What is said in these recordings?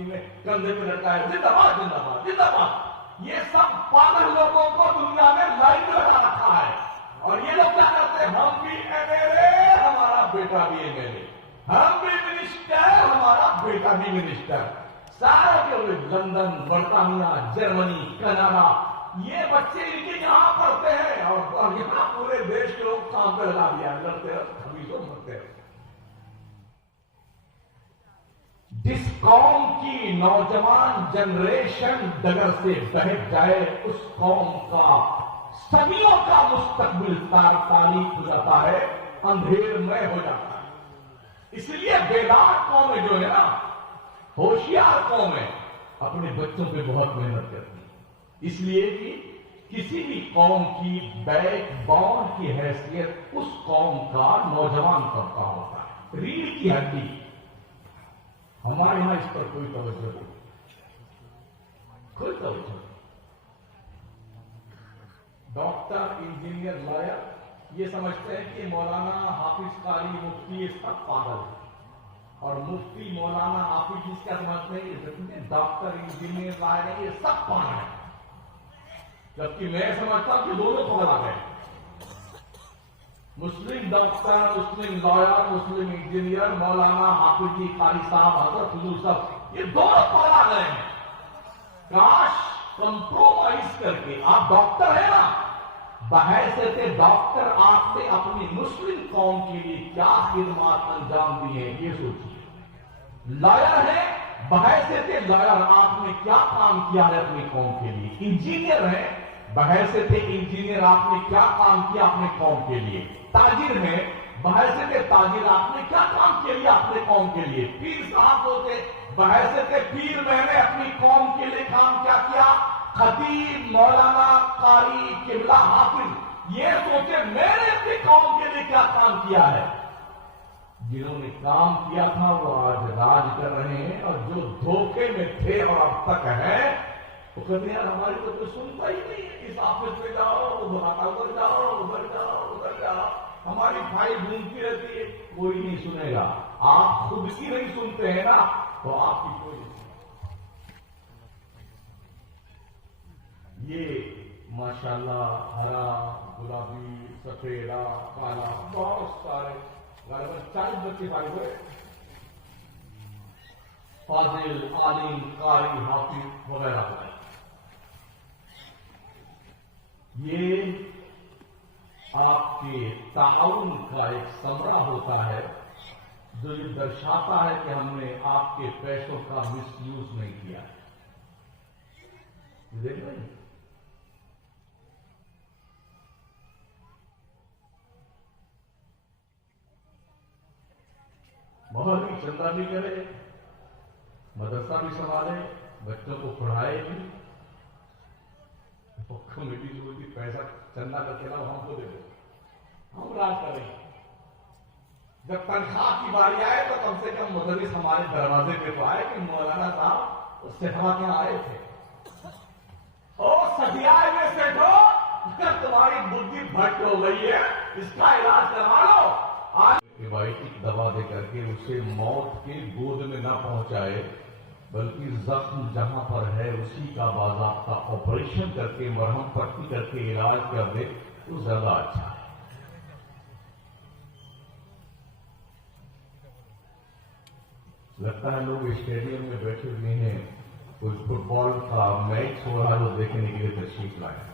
مسجد میں کندھے پہ لٹکائے زندہ باد زندہ باد زندہ باد. یہ سب پاگل لوگوں کو دنیا میں لائن لگا رکھا ہے. اور یہ لوگ کیا کرتے ہیں؟ ہم بھی ایم ایل اے، ہمارا بیٹا بھی ایم ایل اے، ہم بھی منسٹر، ہمارا بیٹا بھی منسٹر. سارے کے ہوئے لندن، برطانیہ، جرمنی، کینیڈا، یہ بچے ان کے یہاں پڑھتے ہیں اور یہاں پورے دیش کے لوگ کام پہ لگا دیا، لڑتے خبیثوں مرتے. جس قوم کی نوجوان جنریشن ڈگر سے بہک جائے اس قوم کا صدیوں کا مستقبل تاریک ہو جاتا ہے، اندھیر میں ہو جاتا ہے. اس لیے بیدار قومیں جو ہے نا، ہوشیار قومیں اپنے بچوں پہ بہت محنت کرتی ہیں. اس لیے کہ کسی بھی قوم کی بیک بون کی حیثیت اس قوم کا نوجوان طبقہ ہوتا ہے، ریڑھ کی ہڈی. ہمارے یہاں اس پر کوئی توجہ نہیں، کوئی توجہ نہیں. ڈاکٹر، انجینئر، لائر یہ سمجھتے ہیں کہ مولانا، حافظ، قاری، مفتی یہ سب پاگل ہیں. اور مفتی، مولانا، حافظ جس کا سمجھتے ہیں ڈاکٹر، انجینئر، لائر یہ سب پاگل ہیں. جبکہ میں سمجھتا ہوں کہ دونوں پاگل آ گئے. مسلم ڈاکٹر، مسلم لائر، مسلم انجینئر، مولانا، حافظ جی، قاری صاحب، حضرت حضور صاحب یہ دونوں پاگل آ گئے ہیں. کاش کمپرومائز کر کے، آپ ڈاکٹر ہیں نا، بحیثیت ڈاکٹر آپ نے اپنی مسلم قوم کے لیے کیا خدمات انجام دی ہیں یہ سوچیے. لائر ہے، بحیثیت لائر آپ نے کیا کام کیا ہے اپنی قوم کے لیے. انجینئر ہے، بحیثیت انجینئر آپ نے کیا کام کیا اپنے قوم کے لیے. تاجر ہے، بحیثیت تاجر آپ نے کیا کام کیا اپنے قوم کے لیے. پیر صاحب ہوتے، بحیثیت پیر میں نے اپنی قوم کے لیے کام کیا کیا. خطیب، مولانا، قاری، قبلہ، حافظ یہ سوچے میں نے اپنی قوم کے لیے کیا کام کیا ہے. جنہوں نے کام کیا تھا وہ آج راج کر رہے ہیں، اور جو دھوکے میں تھے اور اب تک ہیں وہ کہتے ہیں ہماری تو کوئی سنتا ہی نہیں ہے. اس آفس پہ جاؤ، ادھر جاؤ، ادھر جاؤ، ادھر جاؤ، ہماری فائل ڈھونڈتی رہتی ہے، کوئی نہیں سنے گا. آپ خود کی نہیں سنتے ہیں نا تو آپ کی کوئی نہیں. یہ ماشاءاللہ ہرا، گلابی، سفیدا، کالا بہت سارے 40 بچے پائے ہوئے، فاضل، عالم، قاری، حافظ وغیرہ وغیرہ. یہ آپ کے تعاون کا ایک ثمرہ ہوتا ہے جو یہ درشاتا ہے کہ ہم نے آپ کے پیسوں کا مس یوز نہیں کیا. دیکھ رہے ہیں محل بھی چندہ بھی کرے، مدرسہ بھی سنبھالے، بچوں کو پڑھائے بھی. کمیٹی جو ہوتی پیسہ چندہ کر کے لاؤ ہم کو دے دو، ہم راج کریں. جب تنخواہ کی باری آئے تو کم سے کم مدرس ہمارے دروازے پہ تو آئے کہ مولانا صاحب استعفا کے آئے تھے. او سدیائے میں سیٹھو، تمہاری بدھی بھٹ ہو گئی ہے، اس کا علاج کروا لو. اینٹی بائیوٹک دوا دے کر کے اسے موت کے گود میں نہ پہنچائے، بلکہ زخم جہاں پر ہے اسی کا باضابطہ آپریشن کر کے، مرہم پٹی کر کے علاج کر دے تو زیادہ اچھا ہے. لگتا ہے لوگ اسٹیڈیم میں بیٹھے ہوئے ہیں، کوئی فٹ بال کا میچ ہو رہا ہے وہ دیکھنے کے لیے تشریف لائے.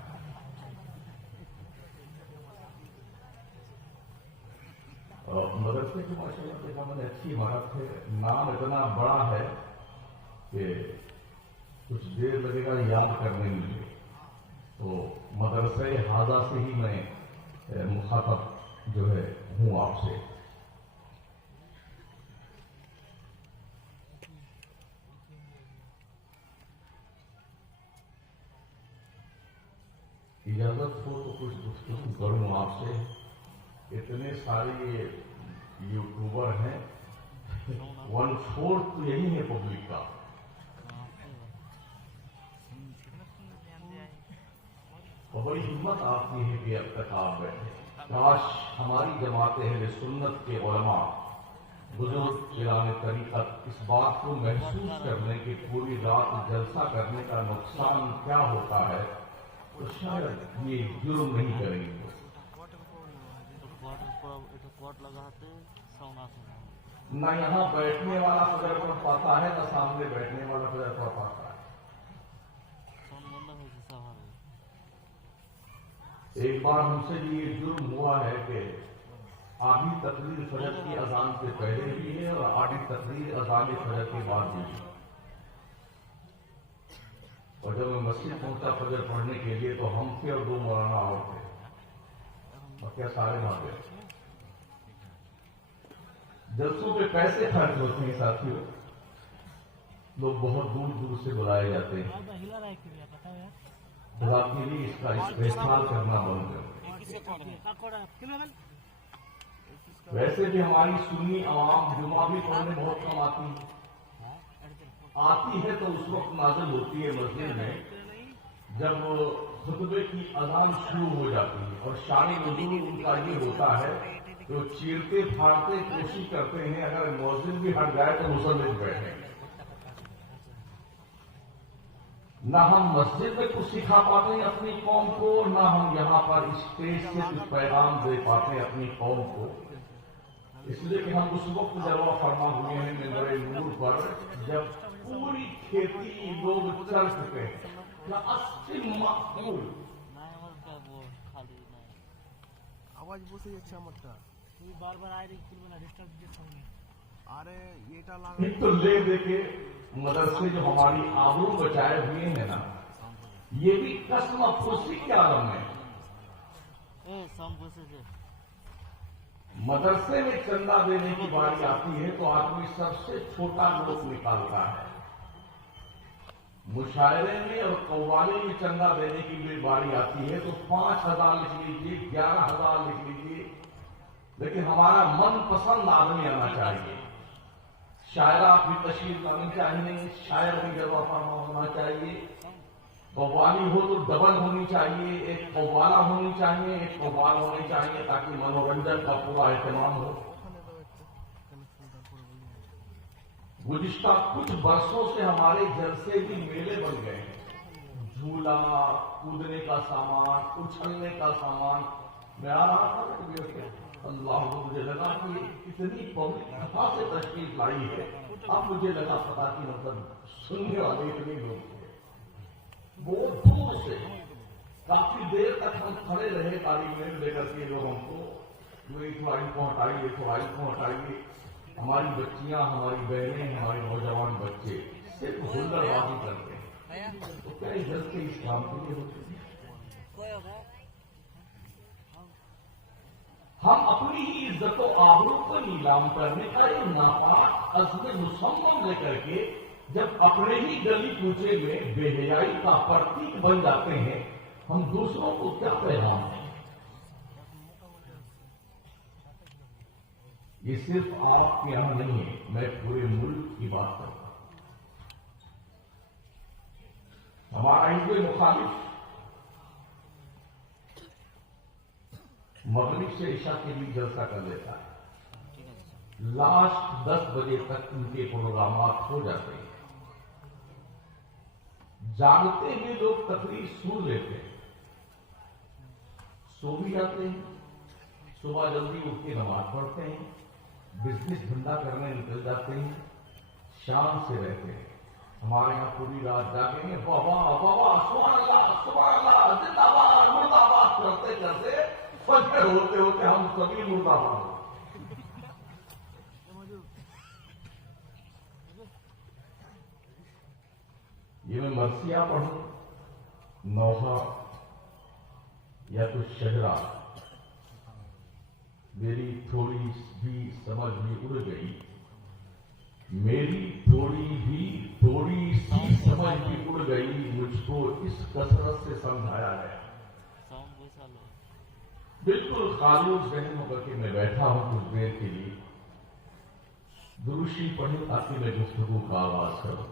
مدرسے کی ماشاءاللہ سے میں نے اچھی عمارت ہے، نام اتنا بڑا ہے کہ کچھ دیر لگے گا یاد کرنے میں. تو مدرسے حاضہ سے ہی میں مخاطب جو ہے ہوں آپ سے. اجازت ہو تو کچھ گفتگو کروں آپ سے. اتنے سارے یوٹیوبر ہیں، 1/4 تو یہی ہے پبلک کا. بڑی ہمت آپ کی ہے کہ اب تک آپ بیٹھے. کاش ہماری جماعت اہل سنت کے علماء بزرگ پیران طریقت اس بات کو محسوس کرنے کی پوری رات جلسہ کرنے کا نقصان کیا ہوتا ہے تو شاید یہ جرم نہیں کریں گے. نہ یہاں بیٹھنے والا فجر پڑھ پاتا ہے، نہ سامنے بیٹھنے والا فجر پڑھ پاتا ہے. ایک بار ہم سے بھی یہ جرم ہوا ہے کہ آدھی تقریر فجر کی اذان سے پہلے بھی ہے اور آدھی تقریر اذان فجر کے بعد بھی ہے. اور جب میں مسجد پہنچا فجر پڑھنے کے لیے تو ہم تھے اور 2 مولانا اور تھے، اور کیا سارے وہاں پہ. جلسوں پہ پیسے خرچ ہوتے ہیں ساتھیوں، لوگ بہت دور دور سے بلائے جاتے ہیں. خدا کے لیے اس کا استعمال کرنا بند کرو. ویسے بھی ہماری سنی عوام جمعہ بھی پڑھنے بہت کم آتی ہے تو اس وقت نازل ہوتی ہے مسجد میں جب خطبے کی اذان شروع ہو جاتی ہے، اور شان نزول ان کا یہ ہوتا ہے کہ وہ چیرتے پھاڑتے کوشش کرتے ہیں اگر مؤذن بھی ہٹ جائے تو مسلم بیٹھے. نہ ہم مسجد میں کچھ سکھا پاتے ہیں اپنی قوم کو، نہ ہم یہاں پر اسٹیج سے کچھ پیغام دے پاتے ہیں اپنی قوم کو. اس لیے کہ ہم اس وقت جلوہ فرما ہوئے ہیں منبر نور پر جب پوری کھیتی لوگ چل چکے ہیں. আওয়াজ বসে যাচ্ছে আমারটা, তুই বারবার আইরে খুলবে না, ডিস্টার্ব দিচ্ছে সঙ্গে. আরে এটা লাগা تو لے دے کے مدرسے جو ہماری آبرو بچائے ہوئے ہیں نا، یہ بھی قسم افسوسی کے عالم ہے. مدرسے میں چندہ دینے کی باری آتی ہے تو آدمی سب سے چھوٹا نوٹ نکالتا ہے. مشاعرے میں اور قوالی میں چندہ دینے کی بھی باری آتی ہے تو 5,000 لکھ لیجیے، 11,000 لکھ لیجیے، لیکن ہمارا من پسند آدمی آنا چاہیے. شاعرات بھی تشریف لانی چاہیے، شاعر بھی جگہ فرما ہونا چاہیے. قوالی ہو تو ڈبل ہونی چاہیے، ایک قوالا ہونی چاہیے، ایک قوال ہونی چاہیے تاکہ منورنجن کا پورا اہتمام ہو. گزشتہ کچھ برسوں سے ہمارے جلسے بھی میلے بن گئے ہیں. جھولا، کودنے کا سامان، اچھلنے کا سامان. میں آ رہا تھا اللہ کو مجھے لگا کہ اتنی پبلک کہاں سے تشریف لائی ہے. اب مجھے لگا پتا کہ مطلب سننے والے اتنے لوگ تھے بہت دور سے. کافی دیر تک ہم کھڑے رہے تعلیم علم لے کر کے لوگوں کو تھوڑا ان کو ہٹائیے، تھوڑا ان کو ہٹائیے. ہماری بچیاں، ہماری بہنیں، ہمارے نوجوان بچے صرف ہلڑ بازی کرتے ہیں. تو کئی جلسے اس کام کے لیے ہوتے ہیں. ہم اپنی ہی عزت و آبرو کو نیلام کرنے کا ایک ناپاک عزم مصمم لے کر کے جب اپنے ہی گلی کوچے میں بے حیائی کا پرتیک بن جاتے ہیں، ہم دوسروں کو کیا پیغام دیں؟ یہ صرف آپ کے یہاں نہیں ہے، میں پورے ملک کی بات کرتا ہوں. ہمارا حزب مخالف مغرب سے عشاء کے لیے جلسہ کر لیتا ہے. لاسٹ 10 بجے تک ان کے پروگرامات ہو جاتے ہیں. جاگتے ہوئے لوگ تقریر سن لیتے ہیں، سو بھی جاتے ہیں. صبح جلدی اٹھ کے نماز پڑھتے ہیں، بزنس دھندا کرنے نکل جاتے ہیں، شام سے رہتے ہیں. ہمارے یہاں پوری رات جاگیں گے، بابا بابا سبحان اللہ سبحان اللہ زندہ باد مرد آباد کرتے کرتے فجر ہوتے ہوتے ہم سبھی مرد آباد ہو. یہ میں مرثیہ پڑھوں، نوحہ یا تو شجرا، میری تھوڑی بھی سمجھ میں اڑ گئی. میری تھوڑی سی سمجھ بھی اڑ گئی، مجھ کو اس کثرت سے سمجھایا ہے. بالکل خاموش ذہن ہو کر کے میں بیٹھا ہوں کچھ دیر کے لیے. دروشی پڑھیں تاکہ میں گفتگو کا آغاز کروں.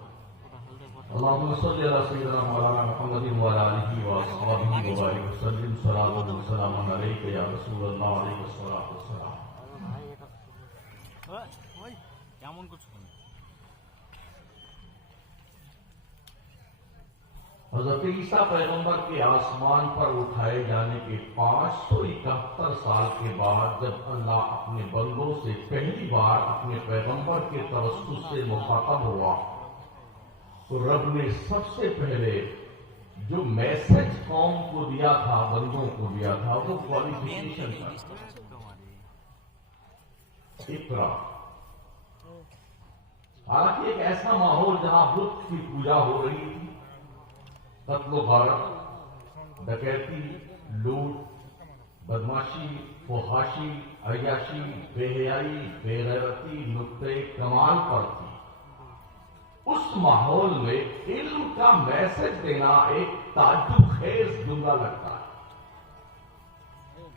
اللهم صل على سيدنا مولانا محمد وعلى آله وأصحابه وبارك وسلم. صلاة وسلام عليك يا رسول الله عليه الصلاة والسلام. এমন কিছু হবে। हजरत ईसा पैगंबर के आसमान पर उठाए जाने के 571 साल के बाद जब अल्लाह अपने बंदों से पहली बार अपने पैगंबर के तवस्सुस से मुखातब हुआ तो रब ने सबसे पहले जो मैसेज कौम को दिया था, बंदों को दिया था, वो क्वालिफिकेशन था। इकरा। हालांकि एक ऐसा माहौल जहां बुत की पूजा हो रही थी, कत्लो गारत, डकैती, लूट, बदमाशी, फहाशी, अय्याशी, बेहयाई, बेगैरती नुक्ते कमाल पर थी। उस माहौल में इल्म का मैसेज देना एक ताज्जुब-खेज जुमला लगता है।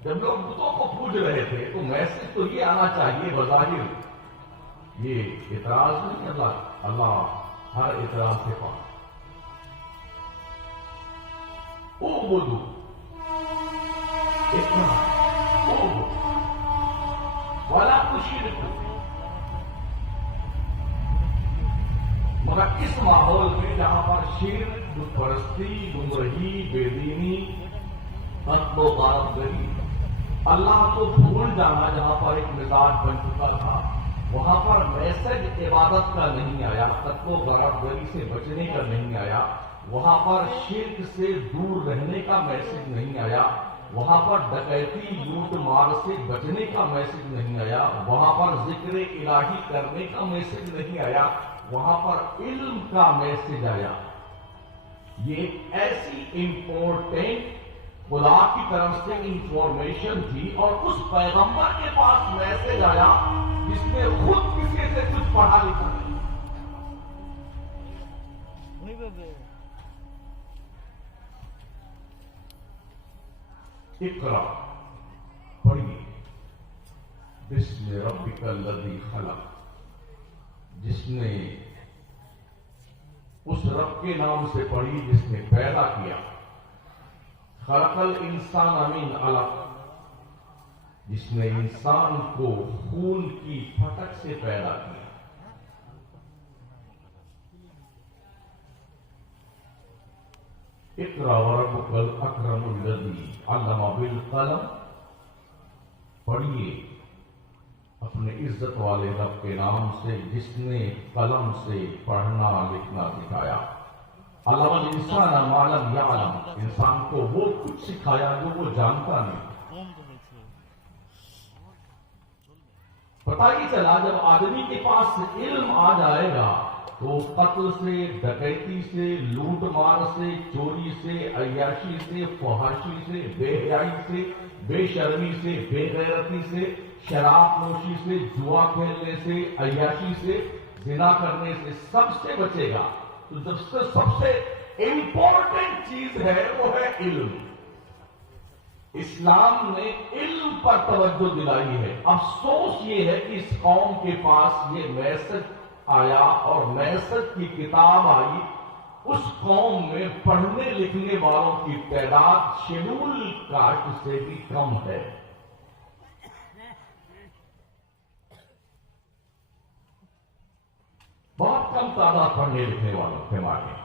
जब लोग बुतों को पूज रहे थे तो मैसेज तो ये आना चाहिए बज़ाहिर, ये इतराज नहीं, अल्लाह हर इतराज से पाक। उबुदू, इतना उबुदू वाला तुशिरकू। मगर इस माहौल में जहां पर शिर्क, बुतपरस्ती, गुमराही, बेदीनी, कत्लो गारतगरी, अल्लाह को भूल जाना जहां पर एक मिजाज बन चुका था, वहां पर मैसेज इबादत का नहीं आया, कत्लो गारतगरी से बचने का नहीं आया, वहां पर शिर्क से दूर रहने का मैसेज नहीं आया, वहां पर डकैती, लूट मार से बचने का मैसेज नहीं आया, वहां पर जिक्र इलाही करने का मैसेज नहीं आया, वहां पर इल्म का मैसेज आया। ये एक ऐसी इंपॉर्टेंट खुदा की तरफ से इंफॉर्मेशन थी और उस पैगंबर के पास मैसेज आया जिसने खुद किसी से कुछ पढ़ा लिखा नहीं। इकरा, पढ़िए, बिस्मि रब्बिकल लज़ी खलक़, जिसने, उस रब के नाम से पढ़ी जिसने पैदा किया। खलक़ल इंसान मिन अलक़, जिसने इंसान को खून की फटक से पैदा किया। इक़रा व रब्बुकल अकरमुल लज़ी अल्लमा बिल क़लम, पढ़िए अपने इज्जत वाले रब के नाम से जिसने कलम से पढ़ना लिखना सिखाया। अल्लामा इंसान मालम यालम, इंसान को वो कुछ सिखाया जो वो जानता नहीं। पता ही चला जब आदमी के पास इल्म आ जाएगा तो कत्ल से, डकैती से, लूट मार से, चोरी से, अय्याशी से, फहाशी से, बेहयाई से, बेशर्मी से, बेगैरती से, शराब नोशी से, जुआ खेलने से, अय्याशी से, जिना करने से, सबसे बचेगा। तो जब सबसे इंपॉर्टेंट चीज है वो है इल्म। इस्लाम ने इल्म पर तवज्जो दिलाई है। अफसोस ये है कि इस कौम के पास ये मैसेज आया और मैसेज की किताब आई, उस कौम में पढ़ने लिखने वालों की तादाद शेड्यूल कास्ट से भी कम है। बहुत कम तादाद पढ़ने लिखने वालों के हमारे।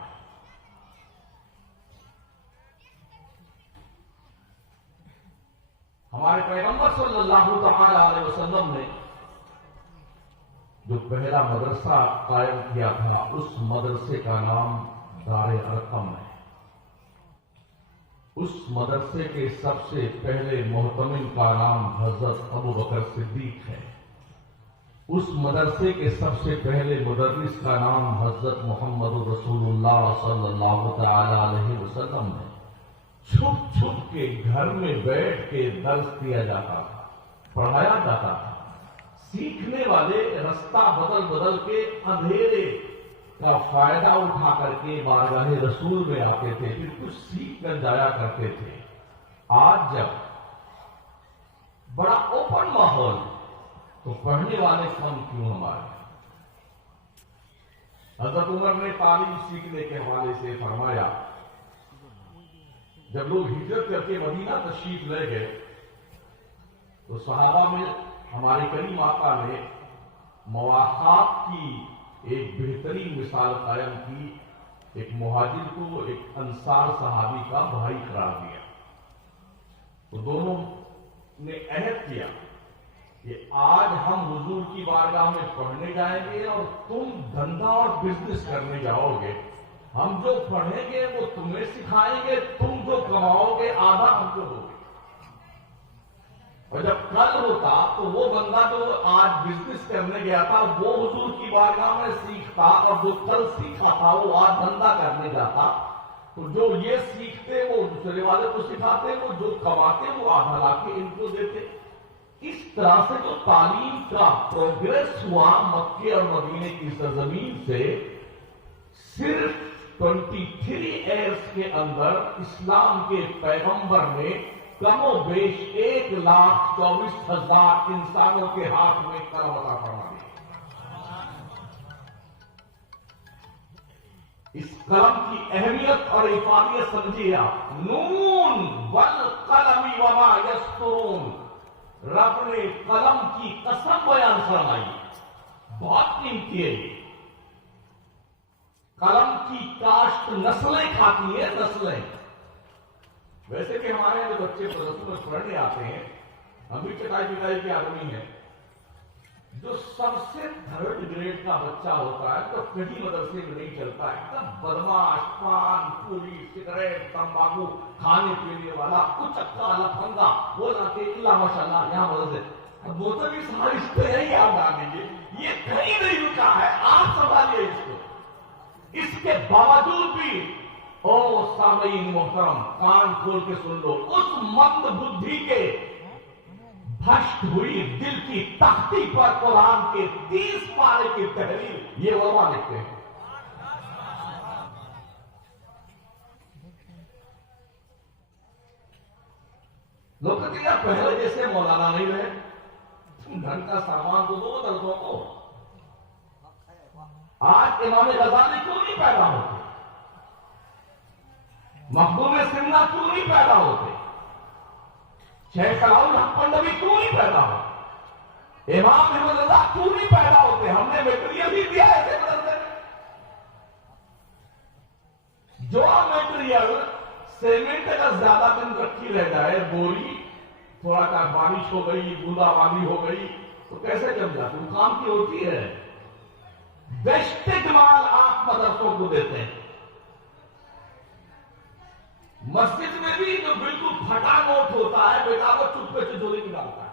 हमारे पैगंबर सल्लल्लाहु तआला अलैहि वसल्लम ने जो पहला मदरसा कायम किया था, उस मदरसे का नाम दारे अरकम है। उस मदरसे के सबसे पहले मोहतमिम का नाम हजरत अबू बकर सिद्दीक है। उस मदरसे के सबसे पहले मुदर्रिस का नाम हजरत मोहम्मद रसूलुल्लाह सल्लल्लाहु तआला अलैहि वसल्लम है। छुप छुप के घर में बैठ के दर्स दिया जाता था, पढ़ाया जाता था। सीखने वाले रास्ता बदल बदल के अंधेरे का फायदा उठा करके बारगाहे रसूल में आते थे, फिर कुछ सीख कर जाया करते थे। आज जब बड़ा ओपन माहौल तो पढ़ने वाले कम क्यों हमारे? हजरत उमर ने तालीम सीखने के हवाले से फरमाया, जब लोग हिजरत करके मदीना तशरीफ ले गए तो सहाबा में हमारे करीम आका ने मवाक़ात की एक बेहतरीन मिसाल कायम की। एक मुहाजिर को एक अंसार सहाबी का भाई करार दिया, तो दोनों ने अहद किया कि आज हम हुजूर की बारगाह में पढ़ने जाएंगे और तुम धंधा और बिजनेस करने जाओगे। हम जो पढ़ेंगे वो तुम्हें सिखाएंगे, तुम जो कमाओगे आधा हमको दोगे। और जब कल होता तो वो बंदा जो आज बिजनेस करने गया था वो हुजूर की बारगाह में सीखता, और जो कल सीखा था वो आज धंधा करने जाता। तो जो ये सीखते वो दूसरे वाले को सिखाते, वो जो कमाते वो आधा लाके इनको देते। इस तरह से जो तालीम का प्रोग्रेस हुआ मक्के और मदीने की सरजमीन से, सिर्फ 23 ईयर्स के अंदर इस्लाम के पैगंबर ने कमो बेश 1,24,000 इंसानों के हाथ में कलम अता फरमा दिया। इस कलम की अहमियत और इफादियत समझिए आप। नून वल कलमी वमा यस्तरून, रब ने कलम की कसम बयान फरमाई, बहुत कीमती है। कलम की काश्त नस्लें खाती है, नस्लें। वैसे कि हमारे यहाँ जो बच्चे मदरसों में पढ़ने आते हैं, हम भी चटाई पिटाई के आदमी हैं, जो सबसे थर्ड ग्रेड का बच्चा होता है तो कहीं मदरसे में नहीं चलता है। एकदम बदमाश, पान, पूरी, सिगरेट, तंबाकू खाने पीने वाला, कुछ अक्का लफंगा, वो जाके इल्ला माशाल्लाह यहाँ मदरसे, अब वो तो भी सारी इसको यही आप डाल दीजिए, ये कहीं नहीं रुका है, आप संभालिए इसको। इसके बावजूद भी ओ सामईन मोहतरम, कान खोल के सुन लो, उस मंद बुद्धि के भ्रष्ट हुई दिल की तख्ती पर कुरान के 30 पारे की तहरीर ये उलमा लिखते हैं। लोग कहते हैं पहले जैसे मौलाना नहीं रहे, तुम ढंग का सामान तो दो दर्दों को। आज इमाम गजाली क्यों नहीं पैदा होते, मखदूम सिन्ना क्यों नहीं पैदा होते, शेख अलाउल हक पंडवी क्यों नहीं पैदा होते, इमाम अहमद रजा क्यों नहीं पैदा होते? हमने मेटेरियल ही दिया ऐसे मदरसे में। जो मेटेरियल सीमेंट अगर ज्यादा दिन रखी रह जाए, बोरी थोड़ा सा बारिश हो गई, बूंदाबांदी हो गई तो कैसे जम जाती, वो काम की होती है। वेस्टेज माल आप मदरसों को देते हैं। मस्जिद में भी जो बिल्कुल फटा नोट होता है बेटा, वो चुप्पे से झोली में डालता है,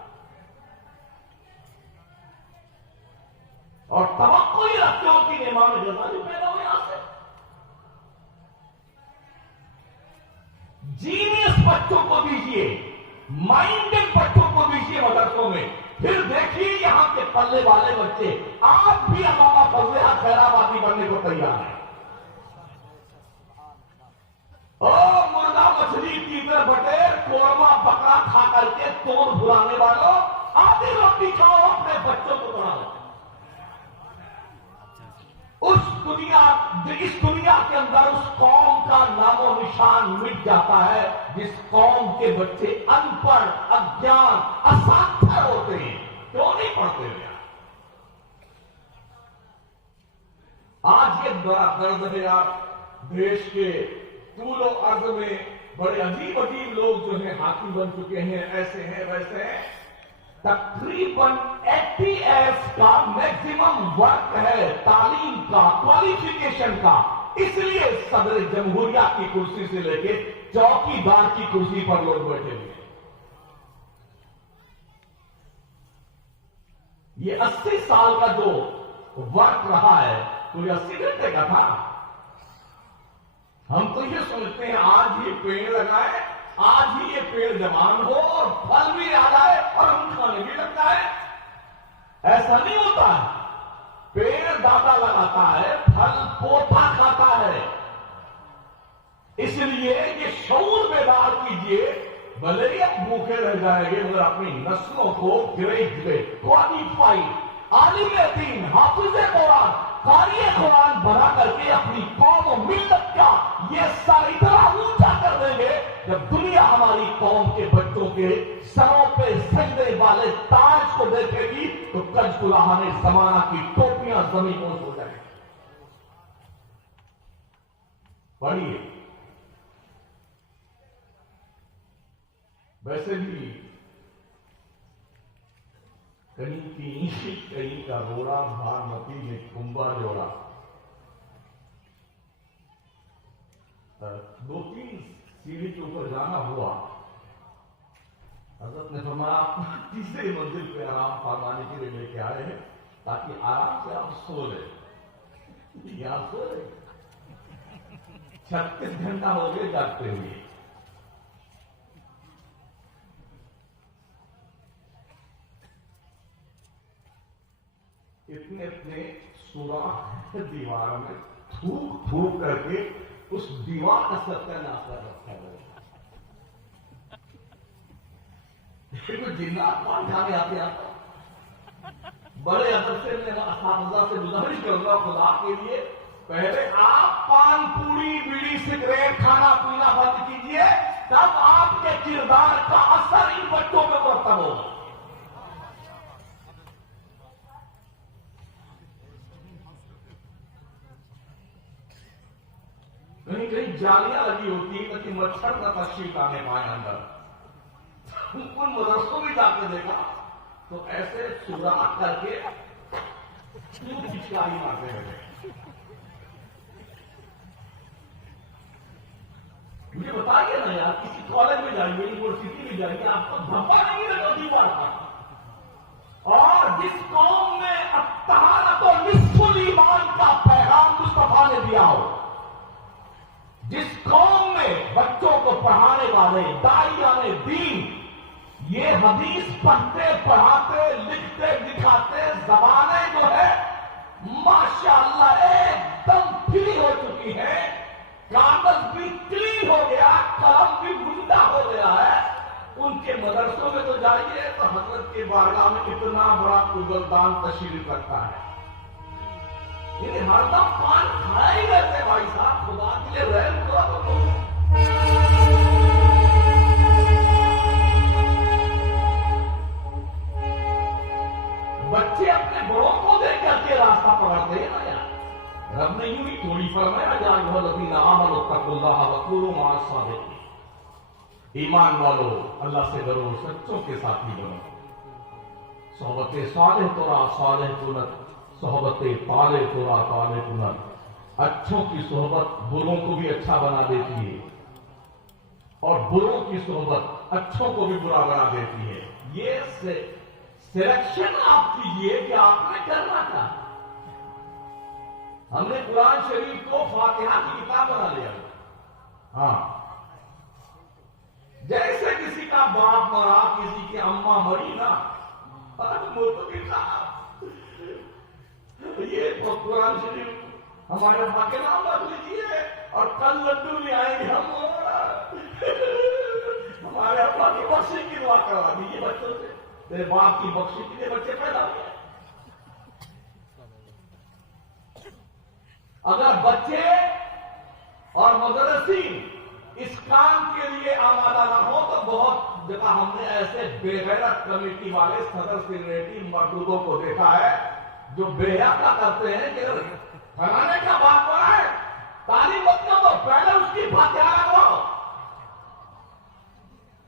और तवक्को ही रखते हो कि इमाम गजाली पैदा हो यहां से। जीनियस बच्चों को दीजिए, माइंडेड बच्चों को दीजिए मदरसों में, फिर देखिए यहां के पल्ले वाले बच्चे आप भी अलावा फजले खैराबादी बनने को तैयार है। ओ मुर्गा मछली तीतर बटेर कोरमा बकरा खा करके तोड़ भुलाने वालों, आधी रोटी खाओ, अपने बच्चों को पढ़ाओ। इस दुनिया के अंदर उस कौम का नामो निशान मिट जाता है जिस कौम के बच्चे अनपढ़, अज्ञान, असाक्षर होते हैं। क्यों नहीं पढ़ते हैं? आज ये बड़ा दर्द है यार, देश के तूलो अर्ज में बड़े अजीब अजीब लोग जो है हाथी बन चुके हैं, ऐसे हैं वैसे हैं। तकरीबन 80 इयर्स का मैक्सिमम वर्क है तालीम का, क्वालिफिकेशन का। इसलिए सदर जमहूरिया की कुर्सी से लेके चौकीदार की कुर्सी पर लोग बैठे हुए हैं। ये 80 साल का जो वर्क रहा है तो ये 80 घंटे का था। हम तो ये सोचते हैं आज ये पेड़ लगाए, आज ही ये पेड़ जवान हो और फल भी आ जाए और हम खाने भी लगता है। ऐसा नहीं होता है। पेड़ दाता लगाता है, फल पोता खाता है। इसलिए ये शऊर बेदार कीजिए, भले ही आप भूखे रह जाएंगे मगर अपनी नस्लों को ग्रेजुएट, क्वालिफाइड, आलिम दीन, हाफिज़े कुरान, कारी कुरान बना करके अपनी कौम और मिल्लत का ये सर इतना ऊंचा कर देंगे जब दुनिया हमारी कौम के बच्चों के सरों पे सजदे वाले ताज को देखेगी तो कल को सुलहाने जमाना की टोपियां जमीन पर हो जाए। पढ़िए। वैसे भी कहीं की कहीं का रोड़ा, भागमती ने कुंभा जोड़ा। 2-3 सीढ़ी के ऊपर जाना हुआ। हजरत ने फरमाया तीसरी मंजिल पे आराम फरमाने के लिए लेके आए हैं ताकि आराम से आप सो ले। यहां सो ले। 36 घंटा हो गए जागते हुए। इतने इतने सुराख दीवार में थूक थूक करके उस दीवार का सत्यानाश कर रखा है। देखो जिन्नात पान खाने आते हैं। बड़े अदब से मैं असातिज़ा से गुजारिश करूंगा खुदा के लिए, पहले आप पान पूरी बीड़ी सिगरेट खाना पीना बंद कीजिए, तब आपके किरदार का असर इन बच्चों पे मरतब होगा। कहीं कहीं जालियां लगी होती है ताकि मच्छर न तशरीफ आने पाए अंदर। उन मदरसों में जाके देखा तो ऐसे सुराख करके पिचकारी मारते रहे। मुझे बताइए ना यार, किसी कॉलेज में जाइए, यूनिवर्सिटी में जाइए, आपको धमकियां नहीं लगती बात। और जिस कौम में अत्तहारत और निस्फुल ईमान का पैगाम मुस्तफा ने दिया हो, जिस कौम में बच्चों को पढ़ाने वाले दाइयाने दीन ये हदीस पढ़ते पढ़ाते लिखते दिखाते जबानें जो है माशाअल्लाह एकदम फ्री हो चुकी है, कागज भी क्लीन हो गया, कलम भी गुंडा हो गया है, उनके मदरसों में तो जाइए तो हजरत के बारगाह में इतना बड़ा गुलदान तशरीफ रखता है। ये हरदम पान खाया ही रहते भाई साहब, खुदा के लिए रहम करो तो। बच्चे अपने बड़ों को देख करके रास्ता पकड़ते हैं ना यार। रब ने यूं ही थोड़ी फरमाया जा अल्लाह तक़ुल्लाह वक़ूलू मअस सादिक़ीन। ईमान वालों अल्लाह से डरो, सच्चों के साथी बनो। सोहबते सालेह तोरा सालेह कुनत, सोहबते ताले तोरा ताले कुनत। अच्छों की सोहबत बुरों को भी अच्छा बना देती है और बुरों की सोहबत अच्छों को भी बुरा बना देती है। ये सिलेक्शन आप कीजिए कि आपने करना था। हमने कुरान शरीफ को फातिहा की किताब बना लिया। हाँ, जैसे किसी का बाप मरा, किसी की अम्मा मरी ना, ये कुरान शरीफ हमारे अम्मा के नाम रख लीजिए और कल लड्डू ले आएंगे हम, हमारे अम्मा की बख्शी की दुआ करवा दीजिए बच्चों से। तेरे बाप की बख्शी के लिए बच्चे पैदा हुए। अगर बच्चे और मदरसीन इस काम के लिए आमादा न हो तो बहुत जगह हमने ऐसे बेगैरत कमेटी वाले सदर सेक्रेटरी मर्दूदों को देखा है जो बेहया करते हैं कि फलाने का बाप बना है, तालीम मत करो, पहले उसकी फातिहा लगवाओ।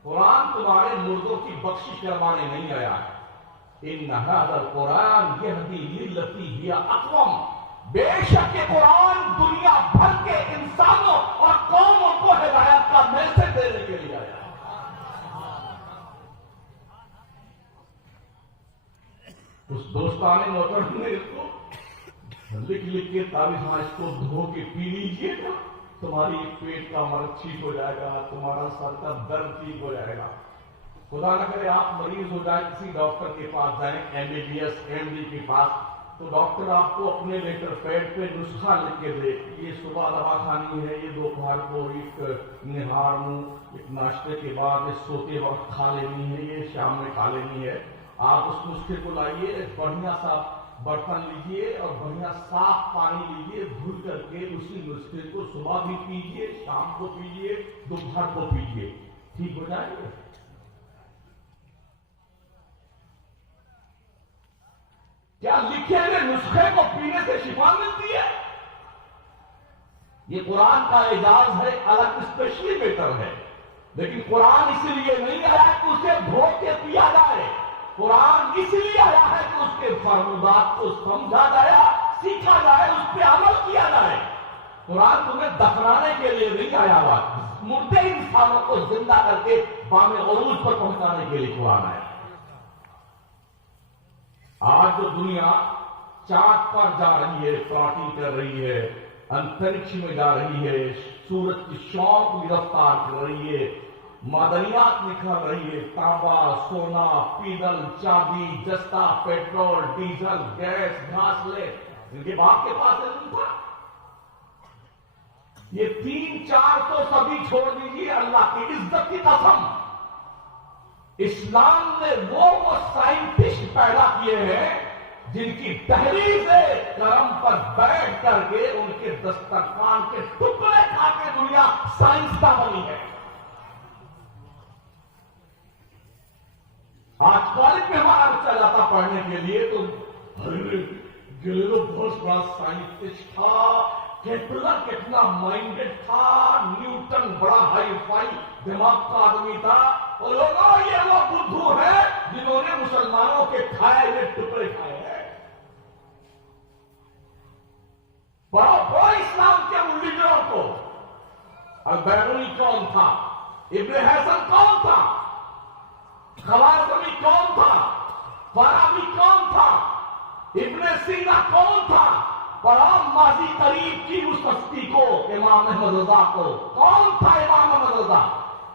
कुरान तुम्हारे मुर्दों की बख्शिश करवाने नहीं आया है। इन्न हाज़ल कुरान यहदी लिल्लती हिया अक़वम। बेशक ये कुरान दुनिया भर के इंसानों और कौमों को हिदायत का मैसेज देने के लिए आया है। उस दोस्ताने मोहतरम ने इसको लिख लिख के तारीफ, इसको धो के पी लीजिएगा, तुम्हारी पेट का मर्ज ठीक हो जाएगा, तुम्हारा सर का दर्द ठीक हो जाएगा। खुदा न करे आप मरीज हो जाए, किसी डॉक्टर के पास जाएं, MBBS MD के पास, तो डॉक्टर आपको अपने लेटर पैड पे नुस्खा लिख के दे, ये सुबह दवा खानी है, ये दोपहर को एक निहार मुंह एक नाश्ते के बाद ये सोते वक्त खा लेनी है, ये शाम में खा लेनी है। आप उस नुस्खे को लाइए, बढ़िया सा बर्तन लीजिए और बढ़िया साफ पानी लीजिए, धुल करके उसी नुस्खे को सुबह भी पीजिए, शाम को पीजिए, दोपहर को पीजिए, ठीक हो जाएगा। کیا لکھے ہوئے نسخے کو پینے سے شفا ملتی ہے؟ یہ قرآن کا اعجاز ہے، الگ اسپیشلی بیٹر ہے، لیکن قرآن اسی لیے نہیں آیا کہ اسے دھو کے پیا جائے، قرآن اس لیے آیا ہے کہ اس کے فرمودات کو سمجھا جائے، سیکھا جائے، اس پہ عمل کیا جائے۔ قرآن تمہیں دفنانے کے لیے نہیں آیا ہوا، مردے انسانوں کو زندہ کر کے بام عروج پر پہنچانے کے لیے قرآن آیا۔ آج جو دنیا چاند پر جا رہی ہے، پلاٹنگ کر رہی ہے، انترکش میں جا رہی ہے، سورج کی شعاؤں کو گرفتار کر رہی ہے، معدنیات نکل رہی ہے، تانبا، سونا، پیتل، چاندی، جستا، پیٹرول، ڈیزل، گیس، گھاسلے، ان کے باپ کے پاس نہیں تھا۔ یہ 300-400 سبھی چھوڑ دیجیے، اللہ کی عزت کی قسم، اسلام نے وہ سائنٹسٹ پیدا کیے ہیں جن کی تحریر کرم پر بیٹھ کر کے ان کے دسترخوان کے ٹکڑے کھا کے دنیا سائنسداں بنی ہے۔ آج کالج میں ہمارا بچہ جاتا پڑھنے کے لیے تو گلیلو بہت بڑا سائنٹسٹ تھا، کیپلر کتنا مائنڈڈ تھا، نیوٹن بڑا ہائی فائی دماغ کا آدمی تھا، اور لوگوں یہ وہ بدھو ہے جنہوں نے مسلمانوں کے کھائے ہوئے ٹکڑے کھائے ہیں۔ بڑا اسلام کے لیڈروں کو، البیرونی کون تھا، ابن حسن کون تھا، خوارزمی کون تھا، فارابی کون تھا، ابن سینا کون تھا، پڑھا ماضی قریب کی اس ہستی کو، امام احمد رضا کو۔ کون تھا امام احمد رضا؟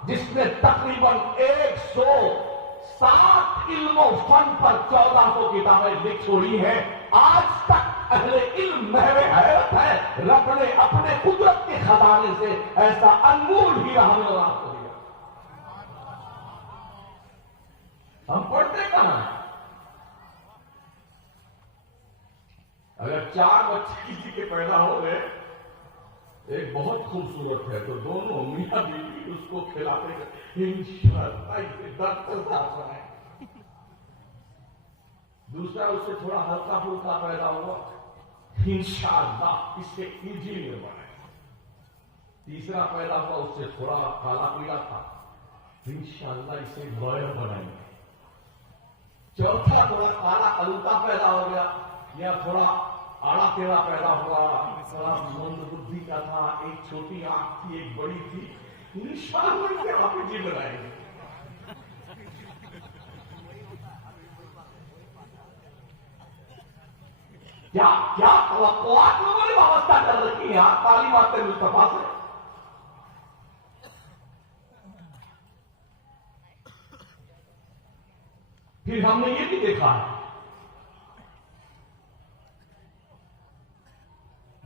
جس نے تقریباً 107 علم و فن پر 1400 کتابیں لکھ چھوڑی ہیں۔ آج تک اہل علم محو حیرت ہے، رب نے اپنے قدرت کے خزانے سے ایسا انمول ہی ہمیں اور آپ کو دیا۔ ہم پڑھتے کہاں ہیں؟ اگر 4 بچے کسی کے پیدا ہو گئے، ایک بہت خوبصورت ہے تو دونوں میاں بیوی اس کو کھلاتے ہیں، انشاءاللہ اسے ڈاکٹر صاحب بنائے۔ دوسرا اس سے تھوڑا ہلکا پھلکا پیدا ہوا، انشاءاللہ اس سے انجینئر بنائے۔ تیسرا پیدا ہوا، اس سے تھوڑا کالا پیلا تھا، انشاءاللہ اسے لائر بنائیں گے۔ چوتھا تھوڑا کالا کلوتا پیدا ہو گیا، یا تھوڑا آڑا تیڑا پیدا ہوا، تھوڑا مند بدھی کا تھا، ایک چھوٹی آنکھ تھی ایک بڑی تھی، انشاءاللہ اسے آپ جی بنائیں گے۔ کیا توقعات لوگوں نے وابستہ کر رکھی ہیں تعلیمات مصطفیٰ سے؟ پھر ہم نے یہ بھی دیکھا ہے،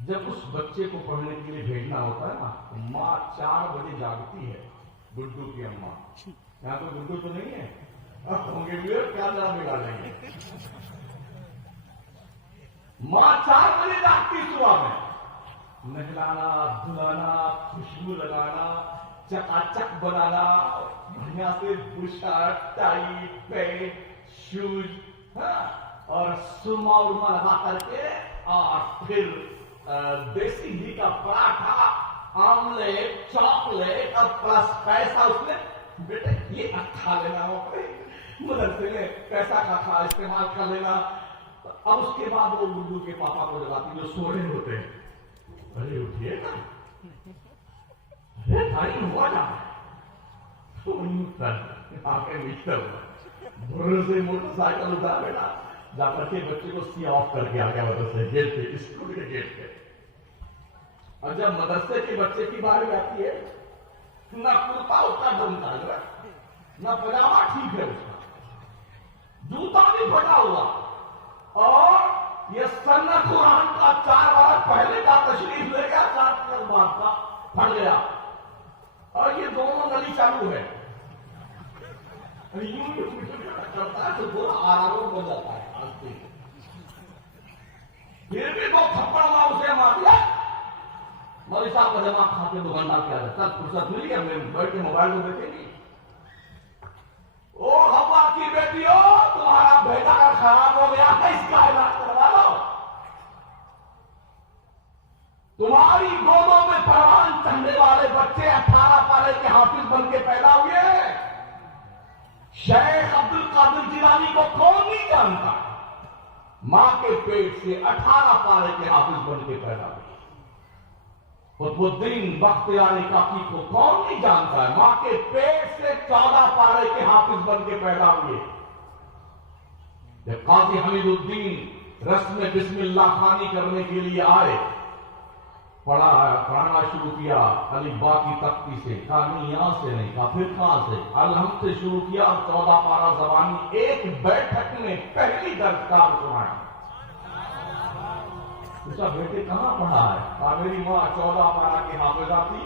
جب اس بچے کو پڑھنے کے لیے بھیجنا ہوتا ہے نا، ماں 4 بجے جاگتی ہے، گڈو کی اماں۔ یہاں تو گڈو تو نہیں ہے، اب ہوں گے بھی کیا ذرا بگاڑ لیں گے۔ ماں 4 بجے جاگتی صبح میں، نہلانا، دھلانا، خوشبو لگانا، چکاچک بنانا، بڑھیا سے بشرٹ، ٹائی، پینٹ، شوز، اور سرما ورما لگا کر کے، اور پھر دیسی گھی کا پراٹھا، آملیٹ، چاکلیٹ اور پلس پیسہ اس میں، بیٹے یہ کھا لینا، مدرسے میں پیسہ کا استعمال کر لینا۔ اب اس کے بعد وہ گڈو کے پاپا کو جگاتی جو سو رہے ہوتے ہیں، ارے اٹھیے نا، ارے ٹائم ہوا جا آنکھیں مچھر بھر سے موٹر سائیکل اٹھا بیٹا جا کر کے بچے کو سی آف کر کے آ گیا مدرسے گیٹ پہ، اسکول کے گیٹ پہ۔ اور جب مدرسے کے بچے کی باری آتی ہے، نہ کرتا اس کا ڈھنگتا ہے، نہ پجامہ ٹھیک ہے اس کا، جوتا بھی پھٹا ہوا، اور یہ سن قرآن کا 4 برس پہلے کا تشریف لے گیا، 4 برس بعد کا پھٹ گیا، اور یہ دونوں نلی چالو ہے، کرتا ہے تو تھوڑا آرام ہو جاتا ہے۔ پھر بھی 2 تھپڑ ماں اسے مار دیا، مولوی صاحب کا جمع کھا کے دکاندار کیا جاتا، فرصت ملی ہے بیٹھ کے موبائل میں دیکھیں گی، او ہوا کی بیٹی ہو، تمہارا بیٹا خراب ہو گیا ہے، اس کا علاج تمہاری گودوں میں پروان چڑھنے والے بچے 18 پارے کے حافظ بن کے پیدا ہوئے ہیں. شیخ عبد القادر جیلانی کو کون نہیں جانتا؟ ماں کے پیٹ سے 18 پارے کے حافظ بن کے پیدا ہوئے. قطب الدین بختیار کاکی کو کون نہیں جانتا ہے؟ ماں کے پیٹ سے 14 پارے کے حافظ بن کے پیدا ہوئے. جب قاضی حمید الدین رسم بسم اللہ خوانی کرنے کے لیے آئے، پڑھانا شروع کیا علی با کی تختی سے، کہا نہیں یہاں سے نہیں، کہا پھر کہاں سے؟ الحمد سے شروع کیا اور 14 پارہ زبانی ایک بیٹھک میں پہلی درس کار سنائی. پوچھا بیٹے کہاں پڑھا ہے؟ کہا میری ماں 14 پارہ کی حافظہ تھی،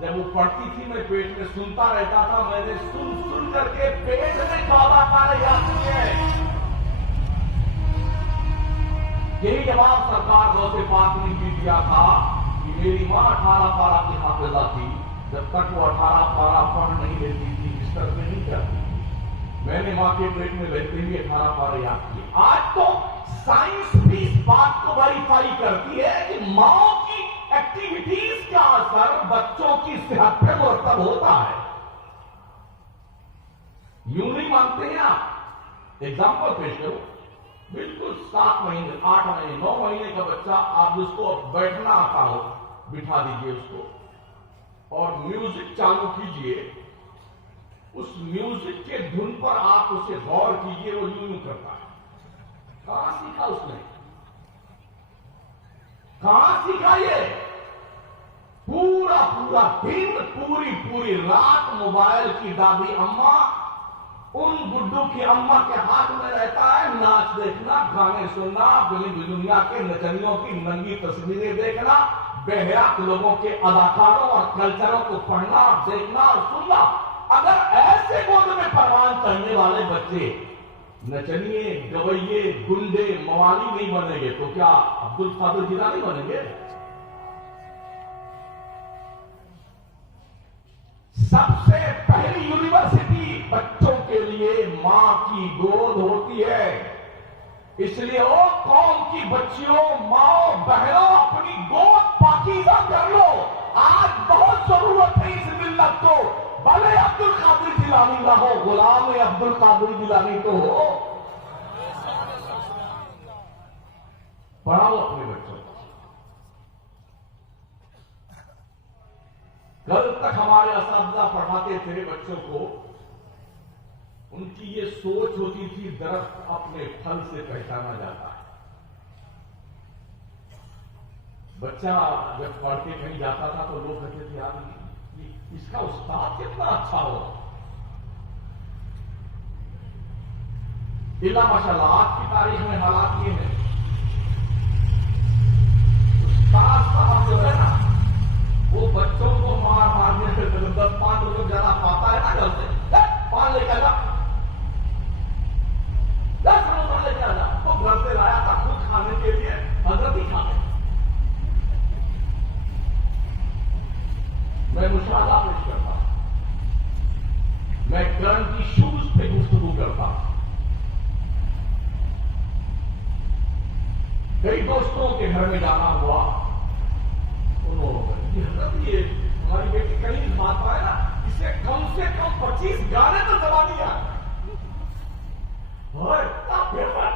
جب وہ پڑھتی تھی میں پیٹ میں سنتا رہتا تھا، میں نے سن کر کے پیٹ میں 14 پارے یاد کیے. یہی جواب سرکار غوث پاک نے بھی دیا تھا کہ میری ماں 18 پارہ کی حافظہ تھی، جب تک وہ 18 پارہ پڑھ نہیں لیتی تھی بستر میں نہیں جاتی. میں نے ماں کے پیٹ میں رہتے ہوئے 18 پارے یاد کیے. آج تو سائنس بھی اس بات کو ویریفائی کرتی ہے کہ ماں کی ایکٹیویٹیز کا اثر بچوں کی صحت پہ مرتب ہوتا ہے. یوں نہیں مانتے ہیں آپ؟ ایگزامپل پیش کرو. بالکل 7 مہینے 8 مہینے 9 مہینے کا بچہ، آپ جس کو بیٹھنا آتا ہو بٹھا دیجئے اس کو اور میوزک چالو کیجئے. اس میوزک کے دھن پر آپ اسے غور کیجئے، وہ یوں کرتا ہے. کہاں سیکھا اس نے؟ کہاں سیکھا یہ؟ پورا دن پوری رات موبائل کی دادی اماں ان گڈو کی اماں کے ہاتھ میں رہتا ہے. ناچ دیکھنا، گانے سننا، دنیا کے نچنیوں کی ننگی تصویریں دیکھنا، بہرات لوگوں کے اداکاروں اور کلچروں کو پڑھنا اور دیکھنا اور سننا. اگر ایسے گود میں پروان چڑھنے والے بچے نچنیے، گویے، گنڈے، موالی نہیں بنیں گے تو کیا عبد القادر جیلانی بنیں گے؟ سب سے پہلی یونیورسٹی بچوں کے لیے ماں کی گود ہوتی ہے. اس لیے وہ قوم کی بچیوں، ماں بہنوں، اپنی گود پاکیزہ کر لو. آج بہت ضرورت ہے اس ملت کو. بھلے عبد القادر جیلانی نہ ہو، غلام عبد القادر جیلانی تو ہو. پڑھاؤ اپنے بچوں کو. کل تک ہمارے اساتذہ پڑھاتے تھے بچوں کو، ان کی یہ سوچ ہوتی تھی درخت اپنے پھل سے پہچانا جاتا ہے. بچہ جب پڑھ کے کہیں جاتا تھا تو لوگ کہتے تھے یار اس کا استاد کتنا اچھا ہو. اللہ ماشاءاللہ آج کی تاریخ میں حالات یہ ہیں، استاد صاحب جو ہے نا وہ بچوں کو مارنے سے 10-5 روپے زیادہ پاتا ہے نا، گھر سے 5 لے کے جا، 10 روپے لے کے جا. وہ گھر سے لایا تھا خود کھانے کے لیے، حضرت ہی کھانے. میں مشاہدہ پیش کرتا ہوں، میں کرنٹ ایشوز پہ گفتگو کرتا ہوں. کئی دوستوں کے گھر میں جانا ہوا، یہ ہماری بیٹی کہیں بات پائے نا، اسے کم سے کم 25 گانے تو زبانی آ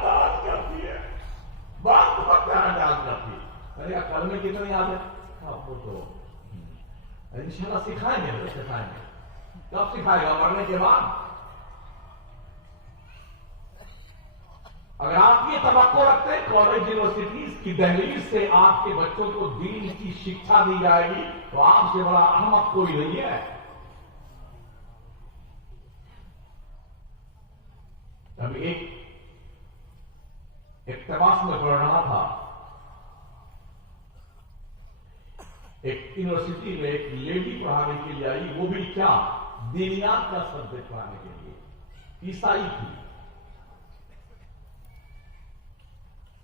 ڈانس کرتی ہے، بہت پیارا ڈانس کرتی ہے. ارے کل میں کتنے یاد ہے آپ کو؟ تو انشاءاللہ سکھائیں گے. کب سکھائے گا؟ مرنے کے بعد. اگر آپ یہ توقع رکھتے ہیں کالج یونیورسٹیز کی دہلیز سے آپ کے بچوں کو دین کی شکشا دی جائے گی تو آپ سے بڑا احمق کوئی نہیں ہے. ابھی ایک اقتباس میں پڑھ رہا تھا، ایک یونیورسٹی میں ایک لیڈی پڑھانے کے لیے آئی، وہ بھی کیا دینیات کا سبجیکٹ پڑھانے کے لیے، عیسائی تھی.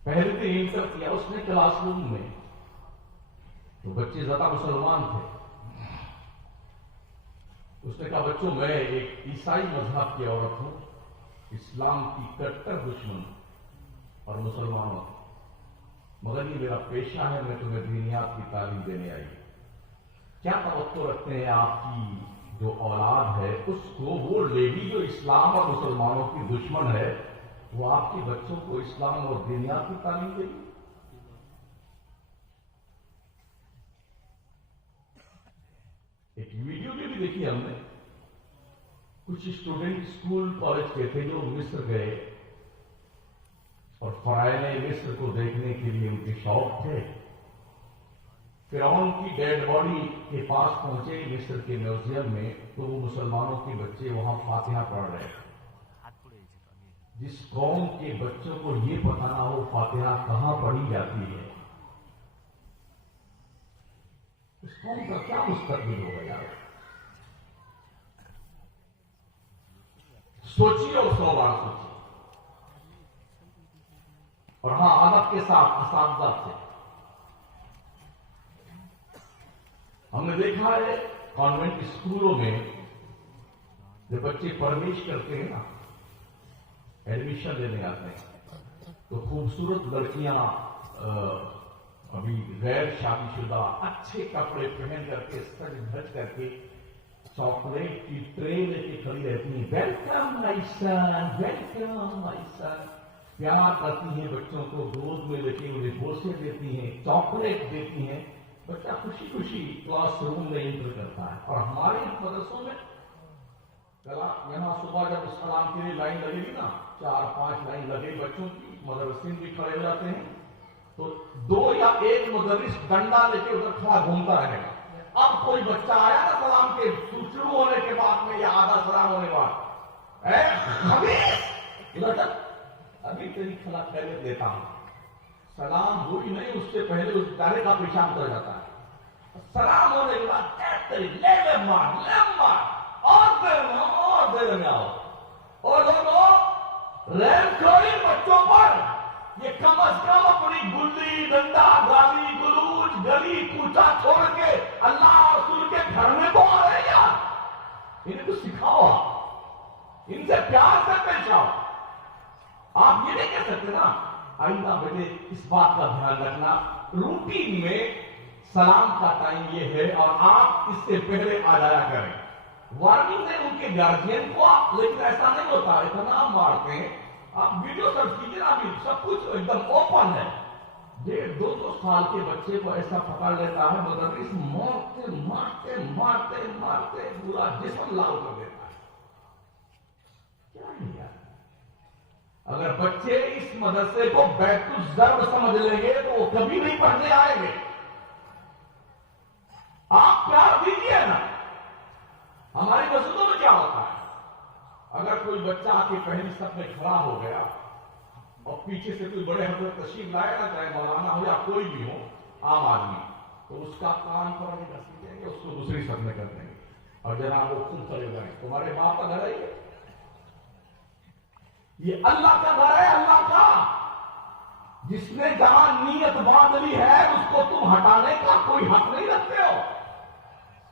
پہلے تو انٹر کیا اس نے کلاس روم میں، تو بچے زیادہ مسلمان تھے. اس نے کہا بچوں میں ایک عیسائی مذہب کی عورت ہوں، اسلام کی کٹر دشمن اور مسلمانوں کی. مگر یہ میرا پیشہ ہے، میں تمہیں دینیات کی تعلیم دینے آئی ہوں۔ کیا توقع رکھتے ہیں آپ کی جو اولاد ہے اس کو وہ لیڈی جو اسلام اور مسلمانوں کی دشمن ہے وہ آپ کے بچوں کو اسلام اور دینیات کی تعلیم دے گی؟ ایک ویڈیو بھی دیکھی ہم نے، کچھ اسٹوڈنٹ اسکول کالج کے تھے جو مصر گئے اور فرعون مصر کو دیکھنے کے لیے ان کے شوق تھے۔ فرعون کی ڈیڈ باڈی کے پاس پہنچے مصر کے میوزیم میں تو وہ مسلمانوں کے بچے وہاں فاتحہ پڑھ رہے تھے۔ جس قوم کے بچوں کو یہ پتہ نہ ہو فاتحہ کہاں پڑھی جاتی ہے، اس قوم کا کیا مستقبل ہوگا یار؟ سوچیے اور 100 بار سوچیے۔ اور ہاں، ادب کے ساتھ اساتذہ سے ہم نے دیکھا ہے کانوینٹ اسکولوں میں جب بچے پرورش کرتے ہیں نا، ایڈمیشن لینے آتے ہیں تو خوبصورت لڑکیاں ابھی غیر شادی شدہ اچھے کپڑے پہن کر کے سج دھج کر کے چاکلیٹ کی ٹرے لے کے کھڑی رہتی ہیں، ویلکم مائی سن، ویلکم مائی سن، پیار کرتی ہیں بچوں کو، گود میں لے کے انہیں بوسے دیتی ہیں، چاکلیٹ دیتی ہیں، بچہ خوشی خوشی کلاس روم میں انٹر کرتا ہے۔ اور ہمارے مدرسوں میں یہاں صبح جب اسلام کے لیے لائن لگے گی نا، 4-5 لائن لگے بچوں کی، مدرسین بھی کھڑے ہو جاتے ہیں تو 2 یا 1 مدرس ڈنڈا لے کے ادھر کھڑا گھومتا رہے گا۔ اب کوئی بچہ آیا نا سلام کے شروع ہونے کے بعد میں یا آدھا سلام ہونے کے بعد، اے خبیث ادھر تک، ابھی تیری خیریت دیتا ہوں، سلام ہوئی نہیں اس سے پہلے اس دارے کا پیشاب اتر جاتا ہے، سلام ہونے کے بعد تیری لے مار اور دیر میں آؤ۔ اور لوگوں رحم کھوئی بچوں پر، یہ کم از کم اپنی گلی ڈنڈا گالی گلوچ گلی کوچا چھوڑ کے اللہ اور رسول کے گھر میں تو آ رہے یار، انہیں تو سکھاؤ، ان سے پیار سے پیش آؤ۔ آپ یہ نہیں کہہ سکتے نا آئندہ بیٹے اس بات کا دھیان رکھنا روٹین میں سلام کا ٹائم یہ ہے اور آپ اس سے پہلے آ جایا کریں۔ وارننگ دیں ان کے گارجین کو آپ، لیکن ایسا نہیں ہوتا، اتنا مارتے ہیں۔ آپ ویڈیو سرچ کیجیے نا، ابھی سب کچھ ایک دم اوپن ہے۔ 1.5-2 سال کے بچے کو ایسا پکڑ لیتا ہے مدرس، مارتے مارتے مارتے مارتے پورا جسم لال کر دیتا ہے۔ کیا ہے یار؟ اگر بچے اس مدرسے کو بیت الضرب سمجھ لیں گے تو وہ کبھی نہیں پڑھنے آئیں گے۔ آپ پیار دیجیے نا۔ ہماری مسجدوں میں کیا ہوتا ہے، اگر کوئی بچہ آ کے پہلی صف میں کھڑا ہو گیا اور پیچھے سے کوئی بڑے حضرت تشریف لائے نا، چاہے مولانا ہو یا کوئی بھی ہو عام آدمی، تو اس کا کان پر نہیں کر سکیں گے، اس کو دوسری صف میں کر دیں گے اور جناب وہ خود چلے جائیں۔ تمہارے باپ کا گھر ہے یہ اللہ کا گھر ہے، اللہ کا، جس نے جہاں نیت باندھ لی ہے اس کو تم ہٹانے کا کوئی حق نہیں رکھتے ہو۔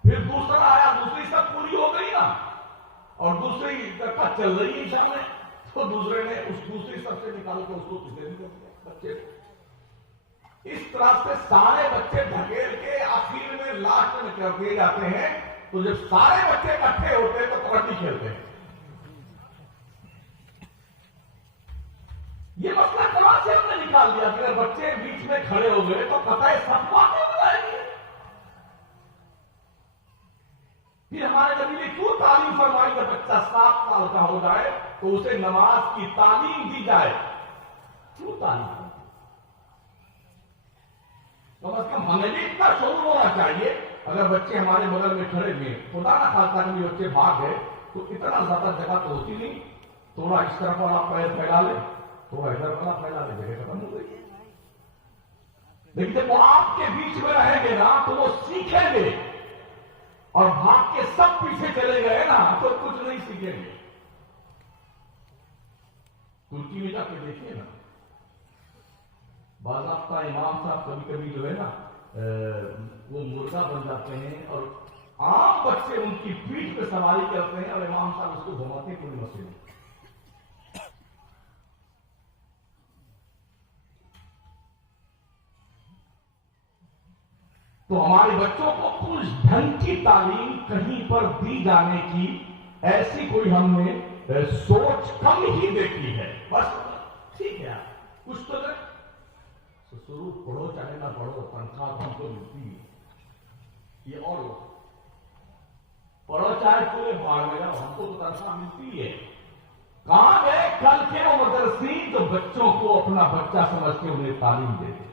پھر دوسرا آیا، دوسری سب پوری ہو گئی نا اور دوسری کا چل رہی ہے شام میں، تو دوسرے نے اس دوسری سب سے نکال کر اس کو تیسرے میں کر دیا بچے کو۔ اس طرح سے سارے بچے ڈھکیل کے آخر میں لاسٹ میں کر دیے جاتے ہیں، تو جب سارے بچے اکٹھے ہوتے ہیں تو کبڈی کھیلتے ہیں۔ یہ مسئلہ کہاں سے ہم نے نکال دیا کہ اگر بچے بیچ میں کھڑے ہو گئے تو قطع صف واقع ہو جائے گی۔ پھر ہمارے نبی نے کیوں تعلیم فرمائی جب بچہ 7 سال کا ہو جائے تو اسے نماز کی تعلیم دی جائے؟ کیوں تعلیم فرمائی؟ کم از کم ہمیں بھی اتنا شعور ہونا چاہیے، اگر بچے ہمارے بغل میں کھڑے ہوئے خدا نہ خاصا کہ بچے بھاگ گئے تو اتنا زیادہ جگہ تو ہوتی نہیں، تھوڑا اس طرف والا پیر پھیلا لے، تھوڑا ادھر والا پھیلا لے، جگہ ختم ہو گئی۔ لیکن جب وہ آپ کے بیچ میں رہیں گے نا تو وہ سیکھیں گے، اور بھاگ کے سب پیچھے چلے گئے نا تو کچھ نہیں سیکھیں گے۔ ترکی میں جا کے دیکھیے نا، باضابطہ امام صاحب کبھی کبھی جو ہے نا وہ مرغا بن جاتے ہیں اور عام بچے ان کی پیٹھ پہ سواری کرتے ہیں اور امام صاحب اس کو گھماتے ہیں پوری مسجد میں۔ تو ہمارے بچوں کو کچھ ڈھنگ کی تعلیم کہیں پر دی جانے کی ایسی کوئی ہم نے سوچ کم ہی دیکھی ہے. بس ٹھیک ہے کچھ تو شروع پڑھو چاہے نہ پڑھو تنخواہ ہم کو ملتی ہے. یہ اور پڑھو چاہے پورے باہر میں جاؤ ہم کو تو تنخواہ ملتی ہے. کہاں گئے کل کے وہ مدرسین جو بچوں کو اپنا بچہ سمجھ کے انہیں تعلیم دیتے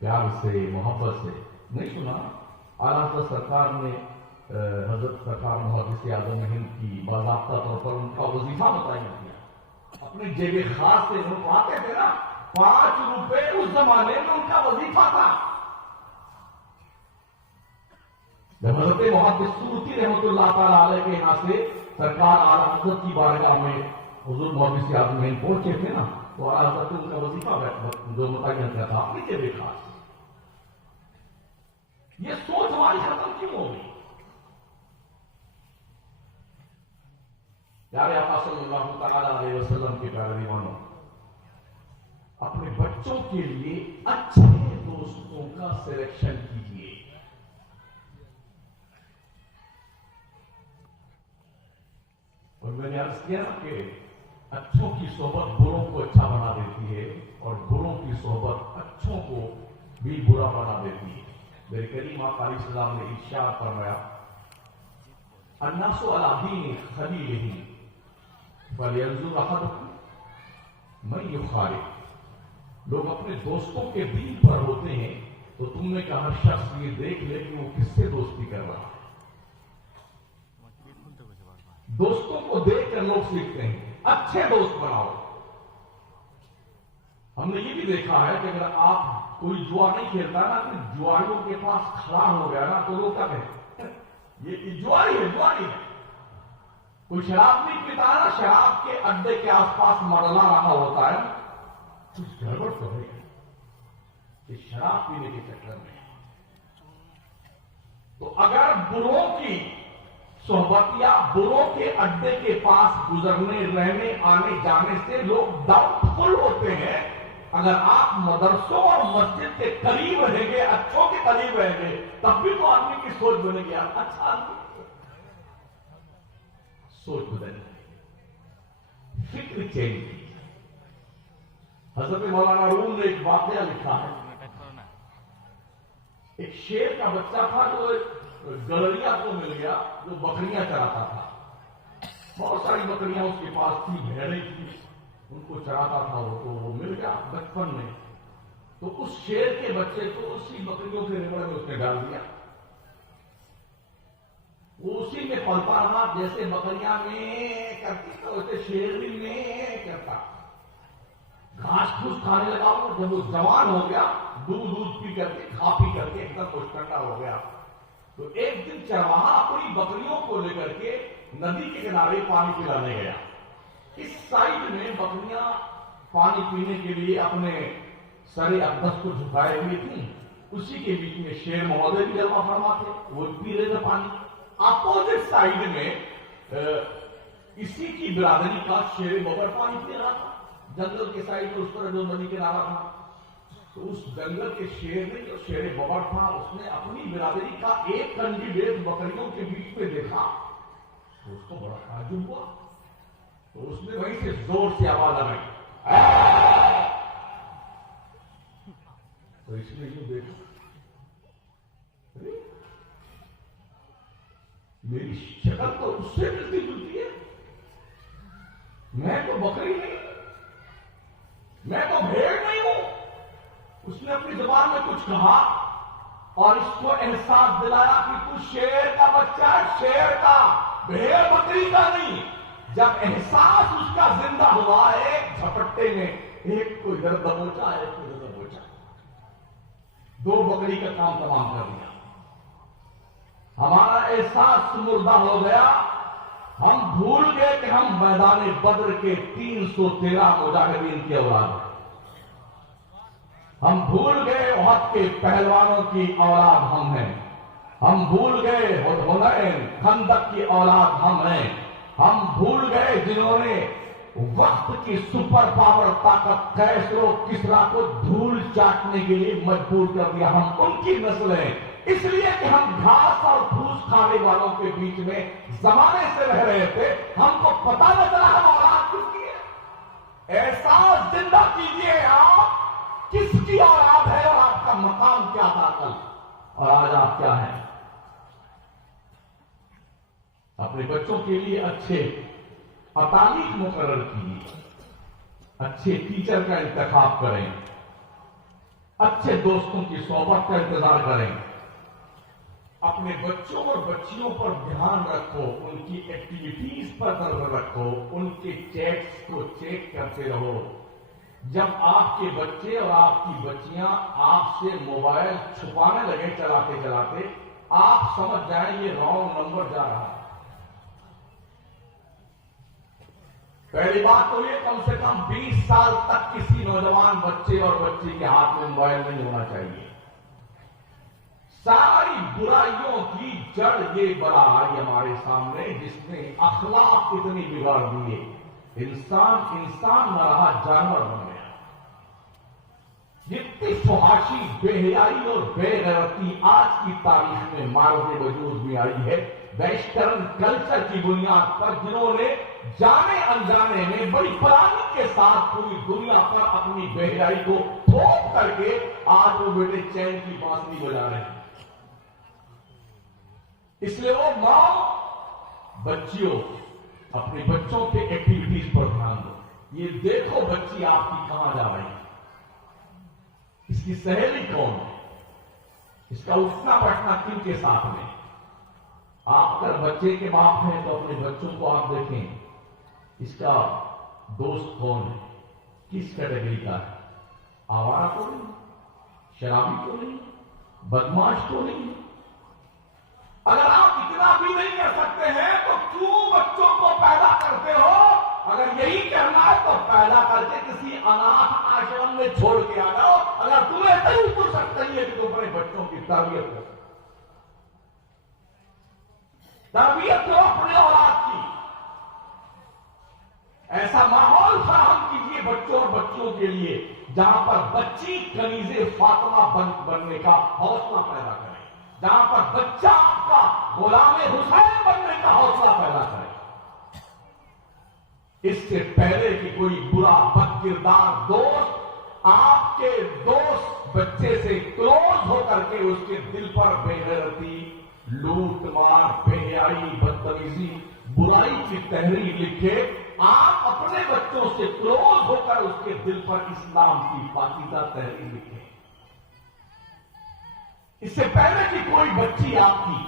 پیار سے محبت سے. نہیں سنا اعلیٰ حضرت سرکار نے حضرت سرکار محدث اعظم ہند کی باضابطہ طور پر ان کا وظیفہ متعین کیا. اپنے جیب خاص سے وہ آتے تھے نا 5 روپے اس زمانے میں ان کا وظیفہ تھا. جب حضرت محدث سورتی رحمۃ اللہ تعالیٰ علیہ کے یہاں سے سرکار اعلیٰ حضرت کی بارگاہ میں حضور محدث اعظم ہند پہنچے تھے نا تو اعلیٰ حضرت ان کا وظیفہ جو متعین کیا تھا اپنی جیب خاص. یہ سوچ ہماری ختم کیوں ہو گئی؟ پیارے آقا صلی اللہ تعالی علیہ وسلم کے پیارے دیوانوں اپنے بچوں کے لیے اچھے دوستوں کا سلیکشن کیجیے. اور میں نے عرض کیا کہ اچھوں کی صحبت بروں کو اچھا بنا دیتی ہے اور بروں کی صحبت اچھوں کو بھی برا بنا دیتی ہے. میرے کریم آقا علیہ السلام نے ارشاد فرمایا الناس علی دین خلیلہ فلینظر احدکم من یخالف. لوگ اپنے دوستوں کے دین پر ہوتے ہیں تو تم میں کا ہر شخص یہ دیکھ لے کہ وہ کس سے دوستی کر رہا ہے. دوستوں کو دیکھ کر لوگ سیکھتے ہیں. اچھے دوست بناؤ. ہم نے یہ بھی دیکھا ہے کہ اگر آپ کوئی جوا نہیں کھیلتا نا کہ جواریوں کے پاس کھڑا ہو گیا نا تو لوگ کیا کہتے ہیں یہ جواری ہے جواری ہے. کوئی شراب نہیں پیتا نا شراب کے اڈے کے آس پاس مرلا رہا ہوتا ہے کچھ گڑبڑ تو ہے کہ شراب پینے کے چکر میں. تو اگر بروں کی صحبت یا بروں کے اڈے کے پاس گزرنے رہنے آنے جانے سے لوگ ڈاؤٹ فل ہوتے ہیں. اگر آپ مدرسوں اور مسجد کے قریب رہیں گے اچھوں کے قریب رہیں گے تب بھی تو آدمی کی سوچ بنے گی. اچھا آدمی سوچ بدل گئی فکر چینج کی. حضرت مولانا روم نے ایک واقعہ لکھا ہے. ایک شیر کا بچہ تھا جو گلریا کو مل گیا جو بکریاں چراتا تھا. بہت ساری بکریاں اس کے پاس تھی بھیڑیں تھی ان کو چراتا تھا تو وہ مل گیا بچپن میں. تو اس شیر کے بچے کو اسی بکریوں کے ریوڑ میں اس نے ڈال دیا. وہ اسی میں پلتا رہا جیسے بکریاں میں کرتی تھا ویسے شیر بھی میں کرتا. گھاس پھوس کھانے لگا. جب وہ جوان ہو گیا دودھ پی کر کے کھا پی کر کے ایک دم پشکنڈا ہو گیا. تو ایک دن چرواہا اپنی بکریوں کو لے کر کے ندی کے کنارے پانی پلانے گیا. اس سائڈ میں بکریاں پانی پینے کے لیے اپنے سر اقدس کو جھکائے ہوئی تھیں. اسی کے بیچ میں شیر مہودے بھی جلوہ فرما تھے وہ پی رہے تھے پانی. اپوزٹ سائڈ میں اسی کی برادری کا شیر ببر پانی پی رہا تھا. جنگل کے سائڈ میں اس طرح جو ندی کنارہ تھا تو اس جنگل کے شیر نے جو شیر ببر تھا اس نے اپنی برادری کا ایک کنڈیڈیٹ بکریوں کے بیچ میں دیکھا تو اس کو بڑا تعجب ہوا. تو اس نے وہیں سے زور سے آواز آئی تو اس نے یوں دیکھا میری شکل تو اس سے ملتی جلتی ہے. میں تو بکری نہیں میں تو بھیڑ نہیں ہوں. اس نے اپنی زبان میں کچھ کہا اور اس کو احساس دلایا کہ تو شیر کا بچہ ہے شیر کا بھیڑ بکری کا نہیں. جب احساس اس کا زندہ ہوا ایک جھپٹے میں ایک کو ادھر دبوچا ایک کو ادھر دبوچا 2 بکری کا کام تمام کر دیا. ہمارا احساس مردہ ہو گیا. ہم بھول گئے کہ ہم میدان بدر کے 313 مجاہدین کی اولاد ہیں. ہم بھول گئے احد کے پہلوانوں کی اولاد ہم ہیں. ہم بھول گئے حنین خندق کی اولاد ہم ہیں. ہم بھول گئے جنہوں نے वक्त की सुपर पावर ताकत कैसरो किसरा को धूल चाटने के लिए मजबूर कर दिया। हम उनकी नस्ल हैं, इसलिए कि हम घास और फूस खाने वालों के बीच में जमाने से रह रहे थे, हमको पता न चला हम औलाद किसकी है। एहसास जिंदा कीजिए आप किसकी औलाद है और आपका मकाम क्या था कल और आज आप क्या हैं। अपने बच्चों के लिए अच्छे तालीम मुकर्रर कीजिए, अच्छे टीचर का इंतखाब करें, अच्छे दोस्तों की सोहबत का इंतजार करें, अपने बच्चों और बच्चियों पर ध्यान रखो, उनकी एक्टिविटीज पर नजर रखो, उनके चैट्स को चेक करते रहो। जब आपके बच्चे और आपकी बच्चियां आपसे मोबाइल छुपाने लगे चलाते चलाते, आप समझ जाएं ये रॉन्ग नंबर जा रहा है। पहली बात तो ये, कम से कम 20 साल तक किसी नौजवान बच्चे और बच्ची के हाथ में मोबाइल नहीं होना चाहिए। सारी बुराइयों की जड़ ये बड़ा आई हमारे सामने, जिसने अखलाक इतनी बिगाड़ दिए, इंसान इंसान न रहा, जानवर बन गया। जितनी फहाशी, बेहयाई और बेगैरती आज की तारीख में मारने वजूद में आई है, वेस्टर्न कल्चर की बुनियाद पर, जिन्होंने जाने अनजाने में बड़ी प्लानिंग के साथ पूरी दुनिया पर अपनी बेहयाई को थोप करके आज वो बेटे चैन की बांसुरी बजा रहे हैं। इसलिए वो मां बच्चियों, अपने बच्चों के एक्टिविटीज पर ध्यान दो। ये देखो बच्ची आपकी कहां जा रही है, इसकी सहेली कौन है, इसका उठना बैठना किनके साथ में। आप अगर बच्चे के बाप हैं तो अपने बच्चों को आप देखें, इसका दोस्त कौन है, किस कैटेगरी का है, आवारा तो नहीं, शराबी तो नहीं, बदमाश तो नहीं। अगर आप इतना भी नहीं कर सकते हैं तो क्यों बच्चों को पैदा करते हो। अगर यही करना है तो पैदा करके किसी अनाथ आश्रम में छोड़ के आ जाओ। अगर तुम्हें इतनी फुर्सत नहीं है कि तुम अपने बच्चों की तरबियत करो, तरबियत करो अपने औलाद की। ऐसा माहौल फराहम कीजिए बच्चों और बच्चियों के लिए जहां पर बच्ची कनीज़े फातिमा बनने का हौसला पैदा करे, जहां पर बच्चा आपका गुलाम हुसैन बनने का हौसला पैदा करे। इससे पहले कि कोई बुरा बदकिरदार दोस्त आपके दोस्त बच्चे से क्लोज होकर के उसके दिल पर बेगैरती, लूट मार, बेहयाई, बदतमीजी, बुराई की तहरीर लिखे, आप अपने बच्चों से क्लोज होकर उसके दिल पर इस्लाम की पाकीज़ा तहरीर लिखे। इससे पहले कि कोई बच्ची आपकी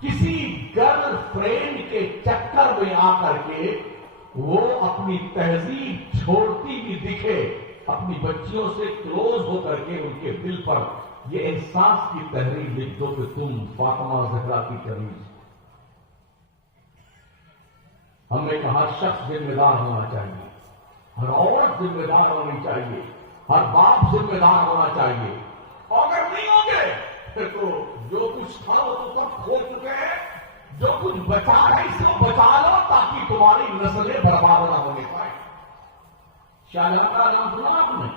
किसी गर्लफ्रेंड के चक्कर में आकर के वो अपनी तहजीब छोड़ती भी दिखे, अपनी बच्चियों से क्लोज होकर के उनके दिल पर ये एहसास की तहरीर लिख दो कि तुम फातिमा ज़हरा की कनीज़। हमने कहा शख्स जिम्मेदार होना चाहिए, हर औरत जिम्मेदार होनी चाहिए, हर बाप जिम्मेदार होना चाहिए। और अगर नहीं होंगे तो जो कुछ था वो तो खो चुके हैं, जो कुछ बचा है इसको बचा लो ताकि तुम्हारी नस्लें बर्बाद ना होने पाए। शाहजहां का नाम सुना आपने,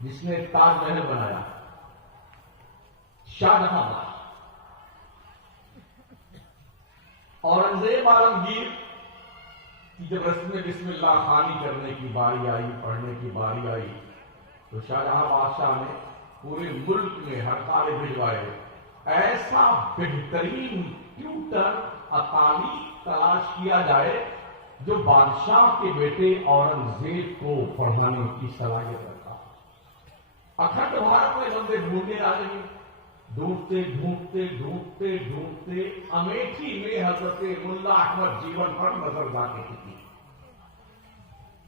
जिसने ताजमहल बनाया, शाहजहां। औरंगजेब आलमगीर की जब रस्म बिस्मिल्लाह खानी करने की बारी आई, पढ़ने की बारी आई, तो शाहजहां बादशाह ने पूरे मुल्क में हड़तालें भिजवाए, ऐसा बेहतरीन ट्यूटर अताली तलाश किया जाए जो बादशाह के बेटे औरंगजेब को पढ़ाने की सलाहियत रखा। अखंड भारत में बंदे ढूंढने आ गए, ढूंढते ढूंढते ढूंढते ढूंढते अमेठी में हजरत मुल्ला अहमद जीवन पर नजर जाके की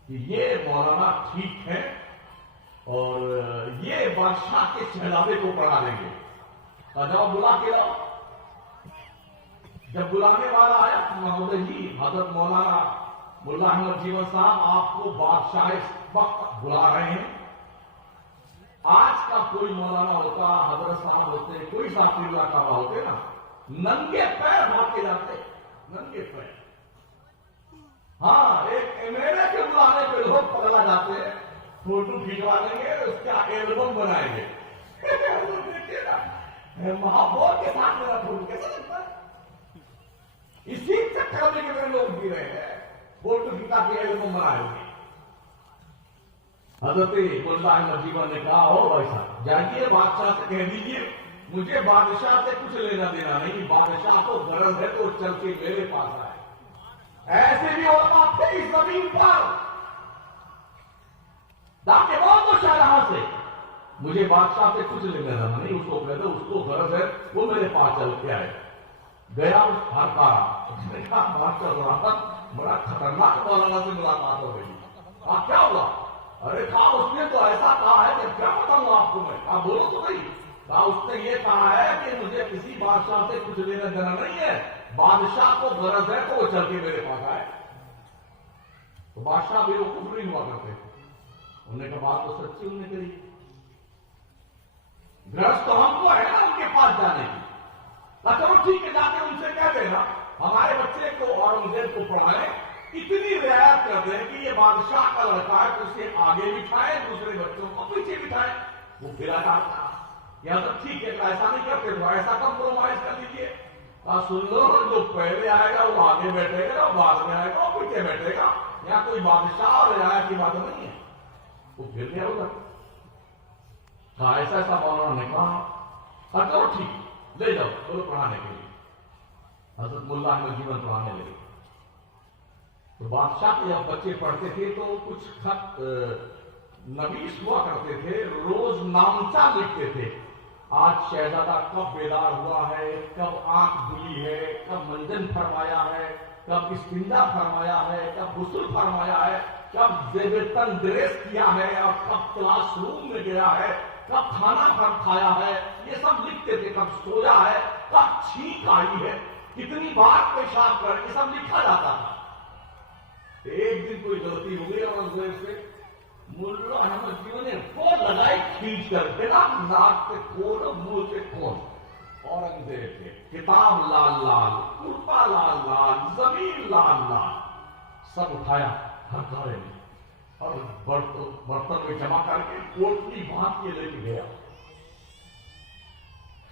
कि ये मौलाना ठीक है और ये बादशाह के शहजादे को पढ़ा देंगे। जाओ बुला के लाओ। जब बुलाने वाला आया तो महोदय जी, हजरत मौलाना मुल्ला अहमद जीवन साहब आपको बादशाह इस वक्त बुला रहे हैं। आज का कोई मौलाना होता, हजरत साहब होते, कोई साफिरुल्लाह साहब होते ना, नंगे पैर भाग के जाते, नंगे पैर। हाँ, एक एमएलए के बुलाने पे लोग पगला जाते हैं, फोटो खिंचवा देंगे, उसका एल्बम बनाएंगे। देखिए ना, महापौर के साथ मेरा फोटो कैसा लगता है? इसी चक्कर में कितने लोग जी रहे हैं, फोटो खिंचा के एल्बम बनाएंगे। हजरत मुल्ला अहमद जीवन ने कहा, हो भाई साहब, जाइए बादशाह से कह दीजिए मुझे बादशाह से कुछ लेना देना नहीं, बादशाह को गरज है तो चल के मेरे पास आए। ऐसे भी उलमा थे इस जमीन पर, जाके बोल दो शाहजहां से मुझे बादशाह से कुछ लेना देना नहीं, उसको कह दो उसको गरज है वो मेरे पास चल के आए। गया उस हरकारा, उसने कहा बादशाह बड़ा खतरनाक मौलाना से मुलाकात हो गई। कहा क्या हुआ? अरे कहा उसने तो ऐसा कहा है कि क्या बताऊं आपको मैं। कहा बोलो तो भाई। कहा उसने ये कहा है कि मुझे किसी बादशाह से कुछ लेना देना नहीं है, बादशाह को गरज है तो वो चल के मेरे पास आए। तो बादशाह भी वो कुछ नहीं हुआ करते, उन्होंने कहा बात तो सच्ची उन्होंने करी, गरज तो हमको है ना उनके पास जाने की। चलो ठीक है, जाके उनसे कह देना हमारे बच्चे को औरंगजेब को पढ़ाए, इतनी रियायत कर दें कि ये बादशाह का लड़का है तो उसे आगे बिठाए, दूसरे बच्चों को पीछे बिठाए। वो फिर आता या तो ठीक है, ऐसा नहीं करते तो ऐसा कंप्रोमाइज कर लीजिए। सुन लो, जो पहले आएगा वो आगे बैठेगा, और बाद में आएगा वो पीछे बैठेगा। यहाँ कोई बादशाह और रियायत की बात नहीं है। वो फिर क्या होगा? ऐसा ऐसा मौलाना ने कहा, चलो ठीक ले जाओ चलो पढ़ाने के लिए। हजरत मुल्ला अहमद जीवन पढ़ाने लगे। तो बादशाह के जब बच्चे पढ़ते थे तो कुछ खत नवीस हुआ करते थे, रोज नामचा लिखते थे। आज शहजादा कब बेदार हुआ है, कब आंख खुली है, कब मंजन फरमाया है, कब इस्तिंजा फरमाया है, कब गुस्ल फरमाया है, कब जेबतन ड्रेस किया है, और कब क्लासरूम में गया है, कब खाना कब खाया है, ये सब लिखते थे। कब सोया है, कब छींक आई है, कितनी बार पेशाब कर, ये सब लिखा जाता था। एक दिन कोई गलती हो गई औरंगजेब से, मुल्ला अहमद जीवन ने वो लगाई खींच करके ना, नाक से खोल मुंह से खोल। औरंगजेब के किताब लाल लाल, कुर्ता लाल लाल, जमीन लाल लाल, सब उठाया हर घरे में और बर्तन में जमा करके पोटली बांध के लेके गया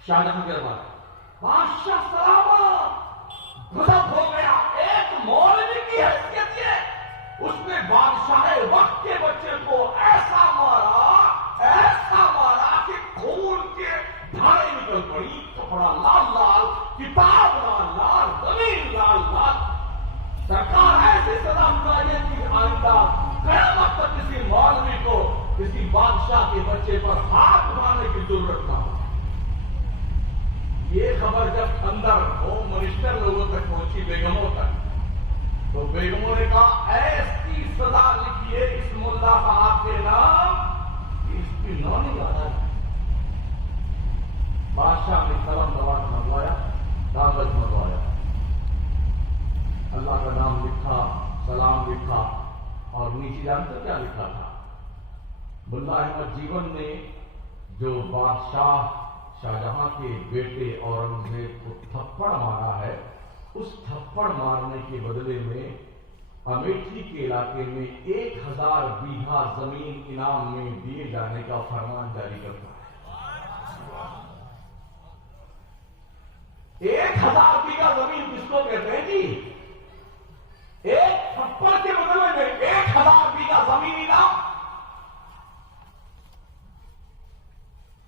शाहजहां के दरबार। बादशाह सलामत गजब हो गया, एक मौलवी की हैसियत है, उसने बादशाह वक्त के बच्चे को ऐसा मारा कि खून के धारे निकल पड़ी। कपड़ा लाल लाल, किताब लाल लाल, जमीन लाल लाल। सरकार ऐसी सजा सुनाइए कि आइंदा कयामत तक किसी मौलवी को किसी बादशाह के बच्चे पर हाथ उठाने की जरूरत ना हो। ये खबर जब अंदर होम मिनिस्टर लोगों तक पहुंची, बेगमों तक, तो बेगमों ने कहा ऐसी सजा लिखिए इस मुल्ला साहब के नाम, इसकी नौनी याद है। बादशाह ने कलम दबा मंगवाया, कागज मंगवाया, अल्लाह का नाम लिखा, सलाम लिखा, और नीचे जानते क्या लिखा था? मुल्ला अहमद जीवन ने जो बादशाह शाहजहां के बेटे औरंगजेब को थप्पड़ मारा है, उस थप्पड़ मारने के बदले में अमेठी के इलाके में 1000 बीघा जमीन इनाम में दिए जाने का फरमान जारी करता है। 1000 बीघा जमीन किसको कहते हैं जी? एक थप्पड़ के बदले में 1000 बीघा जमीन इनाम।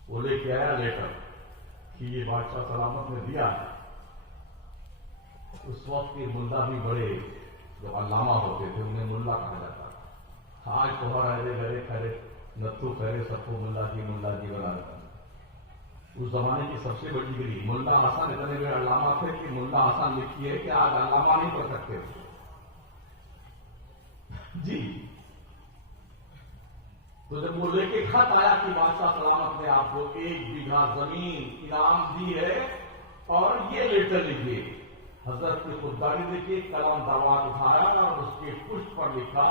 वो लेके आया लेटर कि ये बादशाह सलामत ने दिया है। उस वक्त के मुल्ला भी बड़े जो अल्लामा होते थे उन्हें मुल्ला कहा जाता था। आज तो हर गरे खरे नत्थु खरे सबको मुल्ला जी बना देता। उस जमाने की सबसे बड़ी डिग्री मुल्ला हसन इतने बड़े अल्लामा थे कि मुल्ला हसन लिखी है कि आज अल्लामा नहीं पढ़ सकते जी। तो जब वो लेके खत आया कि बादशाह सलामत ने आपको 1 बीघा जमीन इनाम दी है और ये लेटर लिखिए, हजरत की खुददारी देखिए, कलम दरवाज उठाया और उसके पुष्प पर लिखा,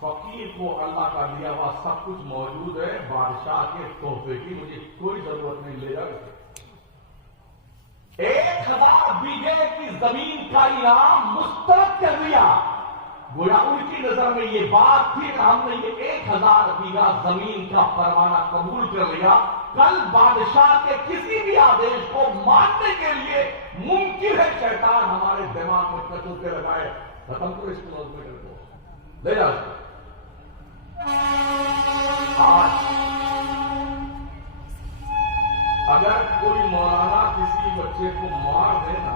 फकीर को अल्लाह का दिया हुआ सब कुछ मौजूद है, बादशाह के तोहफे की मुझे कोई जरूरत नहीं लेगा। 1000 बीघे की जमीन का इनाम मुस्तरद कर दिया। गोया उनकी नजर में ये बात थी कि हमने ये 1000 बीघा जमीन का परवाना कबूल कर लिया, कल बादशाह के किसी भी आदेश को मानने के लिए मुमकिन है शैतान हमारे दिमाग में कटुके लगाए, खत्म करो इस किलोमीटर को, ले जाओ। आज अगर कोई मौलाना किसी बच्चे को मार देना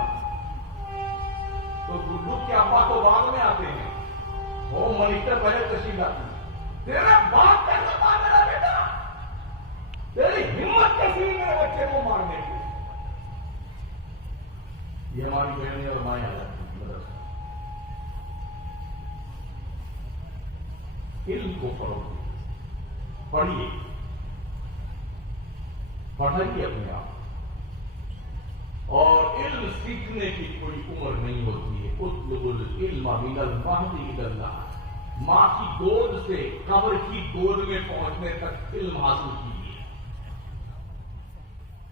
तो गुड्डू के अब्बा तो बाद में आते हैं, होम मिनिस्टर पहले तशीफ आती है। तेरा बाप कैसा था मेरा बेटा, तेरी हिम्मत कैसी हुई मेरे बच्चे को मारने की। ये हमारी बहनें और माएं आ जाती हैं मदरसा। इल्म को फरोग पढ़िए, पढ़ाइए अपने आप, और इल्म सीखने की कोई उम्र नहीं होती है। उतलुबुल इल्म मिनल महदी इलल्लाह, मां की गोद से कब्र की गोद में पहुंचने तक इल्म हासिल कीजिए।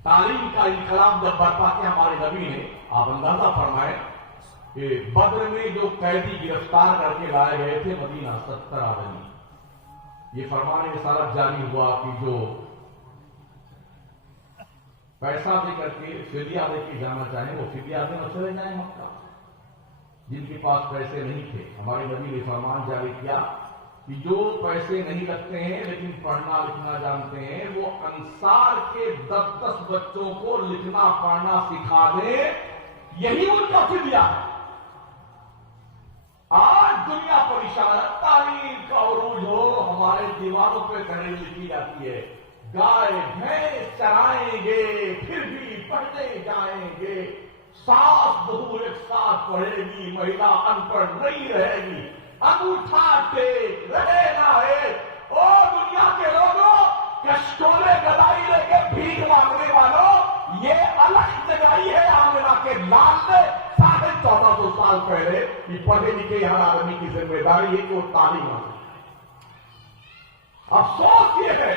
तालीम का इनकलाब जब बरपा के हमारे नबी ने, आप अंदाजा फरमाए कि बद्र में जो कैदी गिरफ्तार करके लाए गए थे मदीना 70 आदमी, ये फरमाने रिसालत जारी हुआ कि जो पैसा दे करके फिदिया दे के जाना चाहे वो फिदिया दे और चले जाए मक्का। जिनके पास पैसे नहीं थे, हमारे नबी ने फरमान जारी किया कि जो पैसे नहीं रखते हैं लेकिन पढ़ना लिखना जानते हैं, वो अंसार के 10-10 बच्चों को लिखना पढ़ना सिखा दे, यही उनका फिदिया है। आज दुनिया परेशान है, तालीम का उरूज हो, हमारे दीवारों पे तहरीर लिखी जाती है, गाय भैंस चराएंगे फिर भी पढ़ते जाएंगे, सास बहू एक साथ पढ़ेगी, महिला अनपढ़ नहीं रहेगी, अंगूठा टेक रहे ना है। ओ दुनिया के लोगों, कष्टोले गदाई लेके भीख मांगने वालों, ये अलग जगाई है आमिना के लाल ने 1450 साल पहले कि पढ़े लिखे हर आदमी की जिम्मेदारी है कि वो तालीम हासिल। अफसोस ये है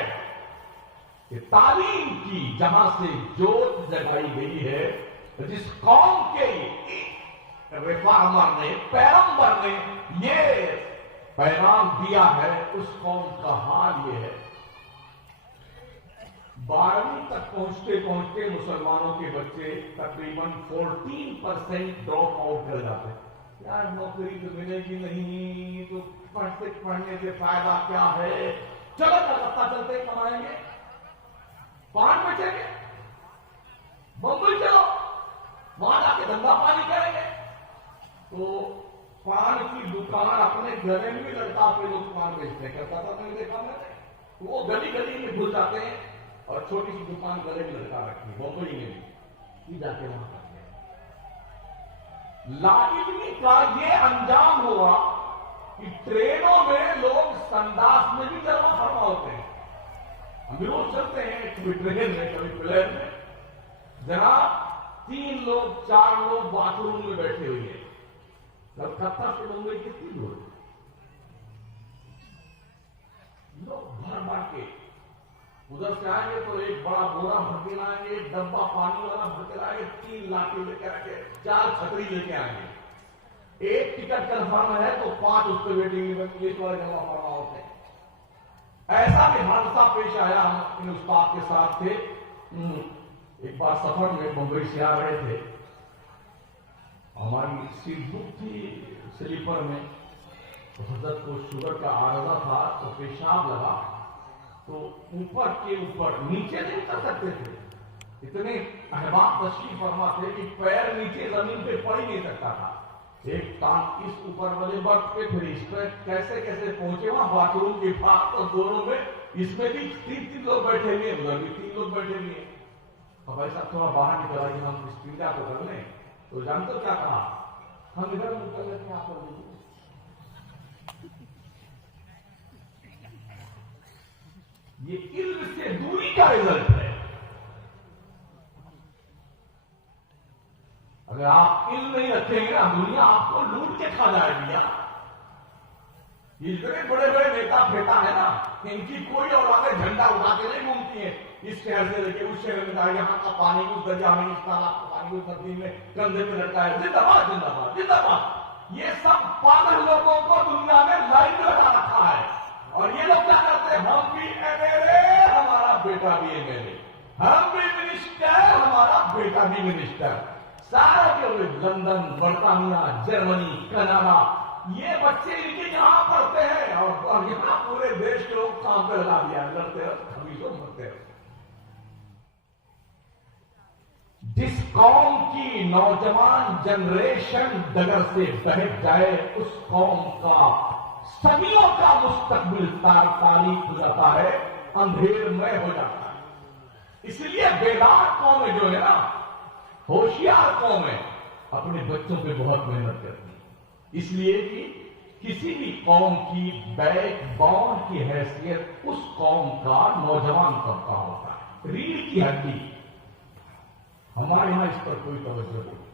कि तालीम की जहां से जोत जगाई गई है, जिस कौम के रिफॉर्मर ने, पैगंबर ने ये पैगाम दिया है, उस कौम का हाल ये है। 12वीं तक पहुंचते पहुंचते मुसलमानों के बच्चे तकरीबन 14% ड्रॉप आउट कर जाते हैं। यार नौकरी तो मिलेगी नहीं, तो पढ़ने से फायदा क्या है, चलो कलकत्ता चलते कमाएंगे, पान बेचेंगे, बम्बई चलो वहां जाके धंधा पानी करेंगे। तो पान की दुकान अपने घर में भी लड़का अपने लोग पान बेचते हैं, करता था मैंने देखा मैंने, वो गली गली में घुस जाते हैं और छोटी सी दुकान गले में लड़का रखी, बम्बई में भी जाके वहां करते हैं। लाइल्मी का ये अंजाम हुआ कि ट्रेनों में लोग संडास में भी जमा फरमा होते हैं। हम रोज चलते हैं, कभी ट्रेन में कभी प्लेन में, जनाब 3 लोग 4 लोग बाथरूम में बैठे हुए हैं। कलकत्ता से मुंबई कितनी दूर है, लोग भर भर के उधर से आएंगे तो एक बड़ा बोरा भर के लाएंगे, एक डब्बा पानी वाला भर के लाएंगे, 3 लाठी लेके आएंगे, 4 छतरी लेके आएंगे। एक टिकट कन्फर्म है तो 5 उस पर वेटिंग में पुलिस वाले जमा फरमा होते हैं। ऐसा भी हादसा पेश आया, हम इन उस्ताद के साथ थे, एक बार सफर में मुंबई से आ रहे थे, हमारी सीट बुक थी स्लीपर में, तो हजरत को शुगर का आरजा था, तो पेशाब लगा, तो ऊपर के ऊपर नीचे नहीं उतर सकते थे, इतने अहबाब तशरीफ फरमा थे कि पैर नीचे जमीन पे पड़ ही नहीं सकता था। एक टांग इस ऊपर वाले बर्थ पे, फिर इस पर कैसे कैसे पहुंचे वहां बाथरूम के पास, तो दोनों में इसमें भी 3 लोग बैठे हुए, उधर भी 3 लोग बैठे हुए। अब भाई साहब थोड़ा बाहर निकला कि हम इस पीड़ा को कर लें, तो जानते हो क्या कहा, हम इधर निकल लेते हैं, आप कर दीजिए। ये इल्म से दूरी का रिजल्ट है। अगर आप इल्म नहीं रखेंगे ना, दुनिया आपको लूट के खा जाएगी। यार ये इतने बड़े बड़े नेता फेता है ना, इनकी कोई औलादें झंडा उठा के नहीं घूमती है, इस शहर से लेके उस शहर में, यहाँ का पानी उस दरिया में, इस तालाब का पानी उस नदी में कंधे पे लटका है, जिंदाबाद जिंदाबाद जिंदाबाद। یہ سب پاگل لوگوں کو دنیا میں لائن لگا رکھا ہے، اور یہ لوگ کیا کرتے ہیں؟ ہم بھی ایم ایل اے، ہمارا بیٹا بھی ایم ایل اے، ہم بھی منسٹر، ہمارا بیٹا بھی منسٹر، سارے کے ہوئے لندن، برطانیہ، جرمنی، کینیڈا، یہ بچے ان کے یہاں پڑھتے ہیں، اور یہاں پورے دیش کے لوگ کام پہ لگا دیا، لڑتے ہیں، خبیثوں مرتے ہیں۔ جس قوم کی نوجوان جنریشن ڈگر سے بہک جائے، اس قوم کا صدیوں کا مستقبل تاریک ہو جاتا ہے، اندھیر میں ہو جاتا ہے۔ اس لیے بیدار قومیں جو ہے نا، ہوشیار قومیں اپنے بچوں پہ بہت محنت کرتی ہیں، اس لیے کہ کسی بھی قوم کی بیک بون کی حیثیت اس قوم کا نوجوان طبقہ ہوتا ہے، ریڑھ کی ہڈی۔ ہمارے یہاں اس پر کوئی توجہ نہیں،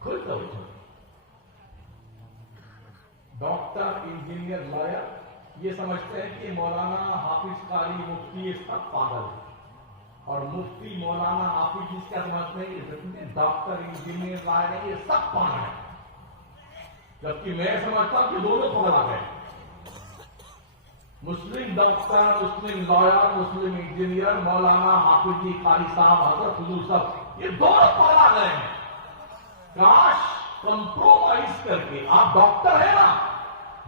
کوئی توجہ نہیں۔ ڈاکٹر، انجینئر، لائر یہ سمجھتے ہیں کہ مولانا، حافظ، قاری، مفتی یہ سب پاگل ہیں، اور مفتی، مولانا، حافظ جس کا سمجھتے ہیں ڈاکٹر، انجینئر، لائر یہ سب پاگل ہیں، جبکہ میں سمجھتا ہوں کہ دونوں پاگل آ گئے۔ مسلم ڈاکٹر، مسلم لائر، مسلم انجینئر، مولانا، حافظ جی، قاری صاحب، حضرت حضور صاحب یہ دونوں پاگل آ گئے ہیں۔ کاش کمپرومائز کر کے، آپ ڈاکٹر ہیں نا،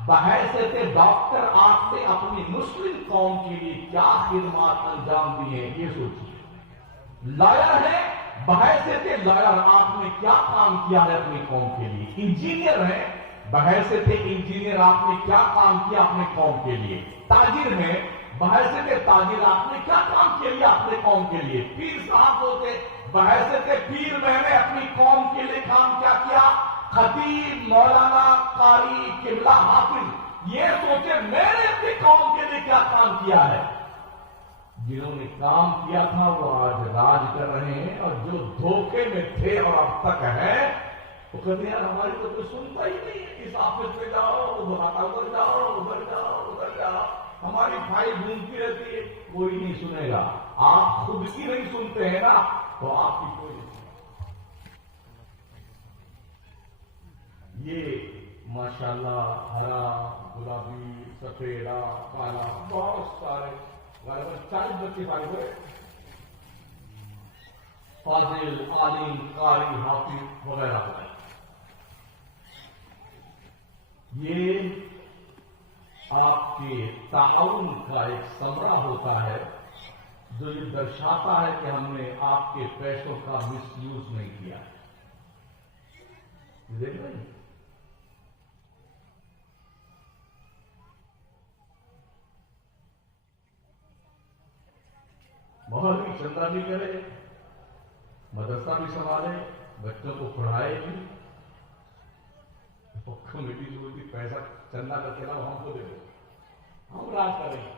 بحیثیت ڈاکٹر آپ نے اپنی مسلم قوم کے لیے کیا خدمات انجام دی ہیں یہ سوچیے۔ لائر ہے، بحیثیت لائر آپ نے کیا کام کیا ہے اپنی قوم کے لیے۔ انجینئر ہے، بحیثیت انجینئر آپ نے کیا کام کیا اپنے قوم کے لیے۔ تاجر میں، بحیثیت تاجر آپ نے کیا کام کیا اپنے قوم کے لیے۔ پیر صاحب ہوتے، بحیثیت پیر میں نے اپنی قوم کے لیے کام کیا کیا۔ خطیب، مولانا، قاری، قبلہ، حافظ یہ سوچے میں نے اپنی قوم کے لیے کیا کام کیا ہے۔ جنہوں نے کام کیا تھا وہ آج راج کر رہے ہیں، اور جو دھوکے میں تھے اور اب تک ہیں وہ کہتے ہیں ہماری تو کوئی سنتا ہی نہیں ہے، اس آفس پہ جاؤ، ادھر جاؤ، ادھر جاؤ، ادھر جاؤ، ہماری فائل ڈھونڈتی رہتی ہے، کوئی نہیں سنے گا۔ آپ خود کی نہیں سنتے ہیں نا تو آپ کی کوئی نہیں۔ یہ ماشاءاللہ ہرا، گلابی، سفیدا، کالا، بہت سارے 40 بچے پائے ہوئے، فاضل، عالم، قاری، حافظ وغیرہ وغیرہ۔ یہ آپ کے تعاون کا ایک ثمرہ ہوتا ہے جو یہ درشاتا ہے کہ ہم نے آپ کے پیسوں کا مس یوز نہیں کیا۔ دیکھ رہے ہیں؟ بہت بھی چندہ بھی کرے، مدرسہ بھی سنبھالے، بچوں کو پڑھائے بھی، کمیٹی جو ہوتی پیسہ چندہ کر کے لاؤ ہم کو دے دو، ہم راج کریں گے۔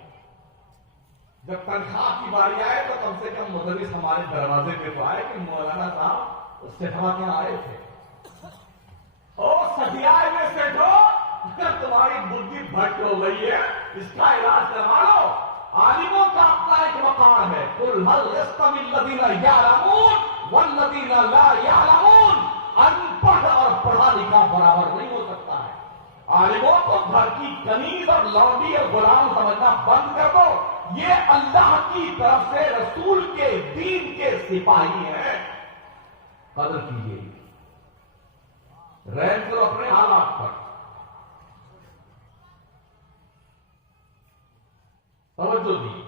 جب تنخواہ کی باری آئے تو کم سے کم مدرس ہمارے دروازے پہ تو آئے کہ مولانا صاحب استعفا کے آئے تھے۔ او سٹیائے میں سیٹھو، تمہاری بدھی بھٹ ہو گئی ہے، اس کا علاج کروا لو۔ عالموں کا اپنا ایک مقام ہے، قل هل يستوي الذين يعلمون والذين لا يعلمون۔ ان پڑھ اور پڑھا لکھا برابر نہیں ہو سکتا ہے۔ عالموں کو گھر کی کنیز اور لونڈی اور غلام سمجھنا بند کر دو، یہ اللہ کی طرف سے رسول کے دین کے سپاہی ہیں، قدر کیجیے، رحم کرو اپنے حالات پر، توجہ دی۔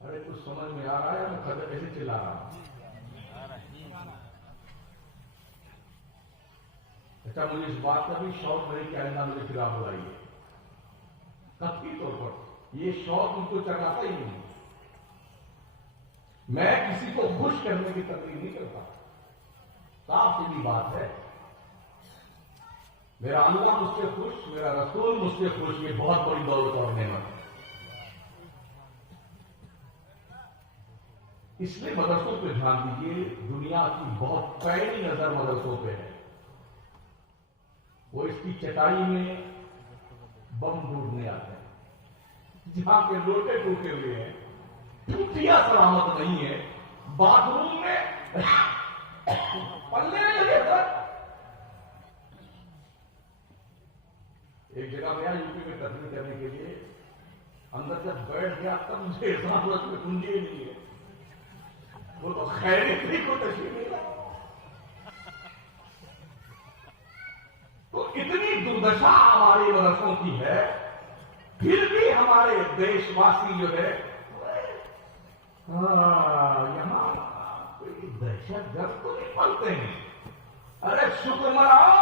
ارے کچھ سمجھ میں آ رہا ہے، میں خطر ایسے چلا رہا ہوں۔ اچھا مجھے اس بات کا بھی شوق نہیں کہ اللہ مجھے خلاف بلائیے، قطعی طور پر یہ شوق مجھ کو چڑھاتا ہی نہیں۔ میں کسی کو خوش کرنے کی تقریر نہیں کرتا، صاف سیدھی بات ہے۔ میرا اللہ مجھ سے خوش، میرا رسول مجھ سے خوش، یہ بہت بڑی دولت اور نعمت ہے۔ اس لیے مدرسوں پہ دھیان دیجیے، دنیا کی بہت پیڑی نظر مدرسوں پہ ہے۔ وہ اس کی چٹائی میں بم ڈھونڈنے آتے ہیں، جہاں کے لوٹے ٹوٹے ہوئے ہیں، ٹوٹیاں سلامت نہیں ہے، باتھ روم میں पल्ले में लगे सर। एक जगह गया यूपी में तकलीफ करने के लिए, अंदर जब बैठ गया तब मुझे एहसास हुआ उसमें कुंजी ही नहीं है, वो तो खैरियत को तशरीफ नहीं ला। तो इतनी दुर्दशा हमारे मदरसों की है, फिर भी हमारे देशवासी जो है यहां कोई दहशतगर्द तो नहीं पलते हैं। अरे शुक्र मनाओ,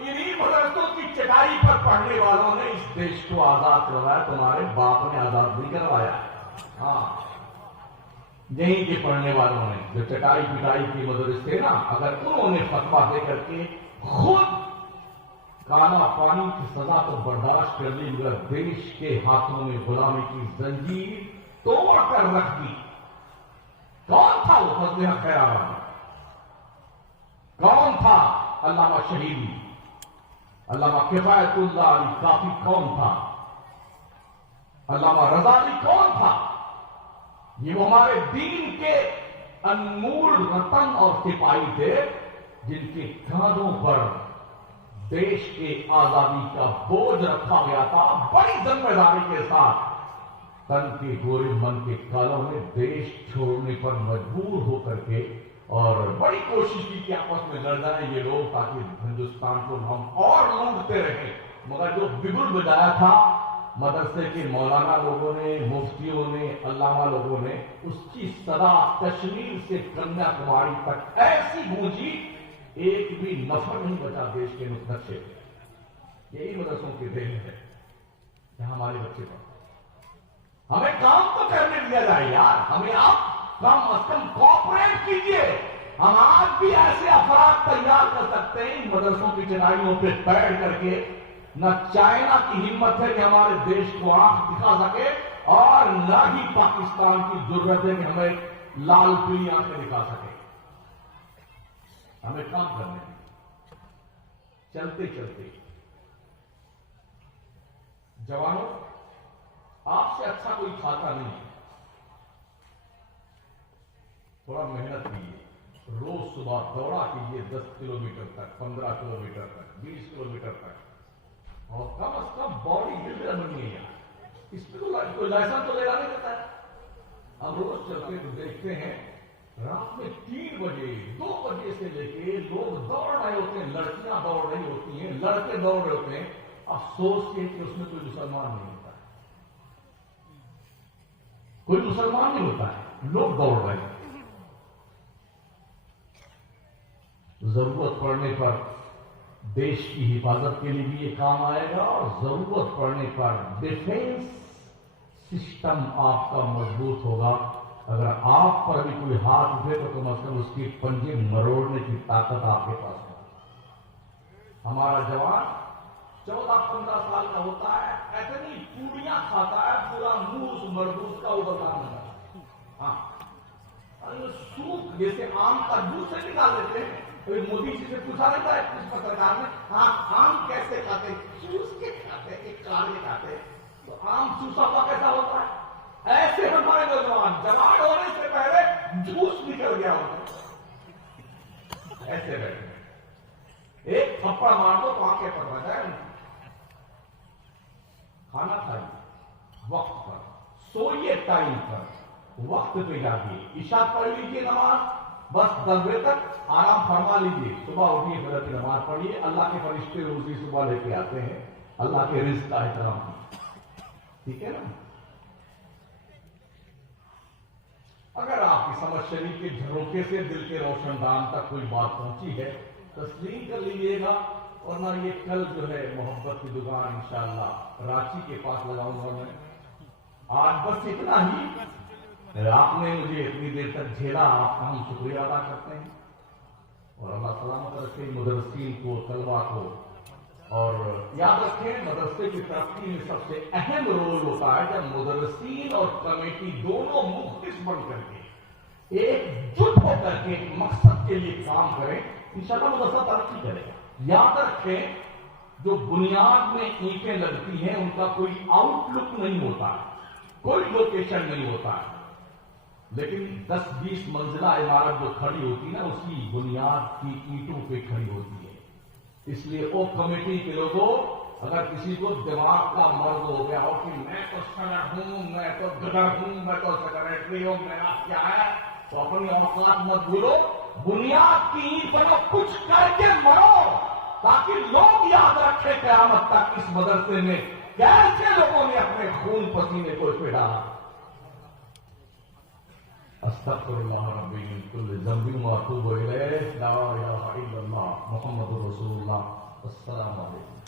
इन्हीं मदरसों की चटाई पर पढ़ने वालों ने इस देश को आजाद करवाया, तुम्हारे बाप ने आजाद नहीं करवाया। हाँ, यहीं के पढ़ने वालों ने, जो चटाई पिटाई की मदरसे थे ना, अगर उन्होंने फतवा दे करके खुद काला पानी की सजा को बर्दाश्त कर ली, मगर देश के हाथों में गुलामी की जंजीर तोड़ कर रख दी। कौन था वो फजल हक खैराबादी? कौन था अल्लामा शहीदी, अल्लामा किफायतुल्लाह अली काफी कौन था, अल्लामा रजा अली कौन था? ये वो हमारे दीन के अनमोल रतन और सिपाही थे, जिनके कांधों पर देश के आजादी का बोझ रखा गया था। बड़ी जिम्मेदारी के साथ तन के गोरे मन के कालों ने देश छोड़ने पर मजबूर होकर के, और बड़ी कोशिश की कि आपस में लड़ जाए ये लोग, ताकि हिंदुस्तान को हम और लूटते रहे। मगर जो बिगुल बजाया था मदरसे के मौलाना लोगों ने, मुफ्तियों ने, अल्लामा लोगों ने, उसकी सदा कश्मीर से कन्याकुमारी तक ऐसी गूंजी, एक भी नफर नहीं बचा देश के नक्शे पे। यही मदरसों की देन है जहां हमारे बच्चे पढ़ते। हमें काम तो करने दिया जाए यार, हमें आप कम अज कम कोऑपरेट कीजिए। हम आज भी ऐसे अफराद तैयार कर सकते हैं इन मदरसों की चटाइयों पे बैठ करके। न चाइना की हिम्मत है कि हमारे देश को आंख दिखा सके, और न ही पाकिस्तान की जरूरत है कि हमें लाल पीली आंखें दिखा सके। हमें काम करने दें। चलते चलते जवानों, आपसे अच्छा कोई खाता नहीं है। थोड़ा मेहनत कीजिए, रोज सुबह दौड़ा कीजिए 10 किलोमीटर तक, 15 किलोमीटर तक, 20 किलोमीटर तक, और कम से कम बॉडी बिल्डर बनिए यार। इस पर कोई लाइसेंस तो लेना नहीं देता है। हम रोज चलते तो देखते हैं रात में 3 बजे 2 बजे से लेके लोग दौड़ रहे होते हैं, लड़कियां दौड़ रही होती हैं, लड़के दौड़ रहे होते हैं। अफसोस के कि उसमें कोई मुसलमान नहीं होता है, कोई मुसलमान नहीं होता है, लोग दौड़ रहे हैं। जरूरत पड़ने पर देश की हिफाजत के लिए भी ये काम आएगा, और जरूरत पड़ने पर डिफेंस सिस्टम आपका मजबूत होगा। अगर आप पर भी कोई हाथ उठे तो कम से कम उसकी पंजे मरोड़ने की ताकत आपके पास है। हमारा जवान 14-15 साल का होता है, इतनी पूड़ियां खाता है, पूरा मुंह उस मरबूज का उबलता है। हाँ, सूप जैसे आम का जूस से निकाल देते हैं। कोई मोदी जी से पूछा रहता है इस पत्रकार ने, हाँ आम कैसे खाते? चूस के खाते, एक काढ़े खाते। तो आम चूसा हुआ कैसा होता है? ऐसे हमारे नौजवान जवान होने से पहले जूस निकल गया होता, ऐसे बैठे। एक थप्पड़ मार दो तो आंखें पकड़ा जाए। खाना खाइए वक्त पर, सोइए टाइम पर, वक्त पे जाइए, इशा पढ़ लीजिए नमाज, बस 10 बजे तक आराम फरमा लीजिए। सुबह उठिए, फजर की नमाज पढ़िए। अल्लाह के फरिश्ते रोजी सुबह लेके आते हैं, अल्लाह के रिज़्क़ का एहतराम कीजिए, ठीक है ना। अगर आपकी समझ शरीर के झरोखे से दिल के रोशनदान तक कोई बात पहुंची है, तस्लीम कर लीजिएगा। वरना ये कल जो है मोहब्बत की दुकान इंशाअल्लाह रांची के पास लगाऊंगा मैं। आज बस इतना ही, आपने मुझे इतनी देर तक झेला, आपका हम शुक्रिया अदा करते हैं। और अल्लाह सलामत रखे मुदर्रिसीन को, तलबा को। और याद रखें, मदरसे की तरक्की में सबसे अहम रोल होता है जब मुदर्रिसीन और कमेटी दोनों मुख्तलिफ बन करके एकजुट होकर के एक मकसद के लिए काम करें। इंशाअल्लाह मदरसा तरक्की करेगा। याद रखें, जो बुनियाद में ईंटें लगती हैं उनका कोई आउटलुक नहीं होता है, कोई लोकेशन नहीं होता है। لیکن 10-20 منزلہ عمارت جو کھڑی ہوتی ہے نا، اس کی بنیاد کی اینٹوں پہ کھڑی ہوتی ہے. اس لیے وہ کمیٹی کے لوگوں، اگر کسی کو دماغ کا مرض ہو گیا ہو کہ میں تو صدر ہوں، میں تو گدر ہوں، میں تو سیکرٹری ہوں، میرا کیا ہے، تو اپنی اوقات مت بھولو، بنیاد کی اینٹ پر کچھ کر کے مرو، تاکہ لوگ یاد رکھیں قیامت تک اس مدرسے میں کیسے لوگوں نے اپنے خون پسینے کو اس پہ ڈالا. استغفر اللہ ربی من کل ذنب واتوب الیہ. لا الہ الا اللہ محمد رسول اللہ. السلام علیکم.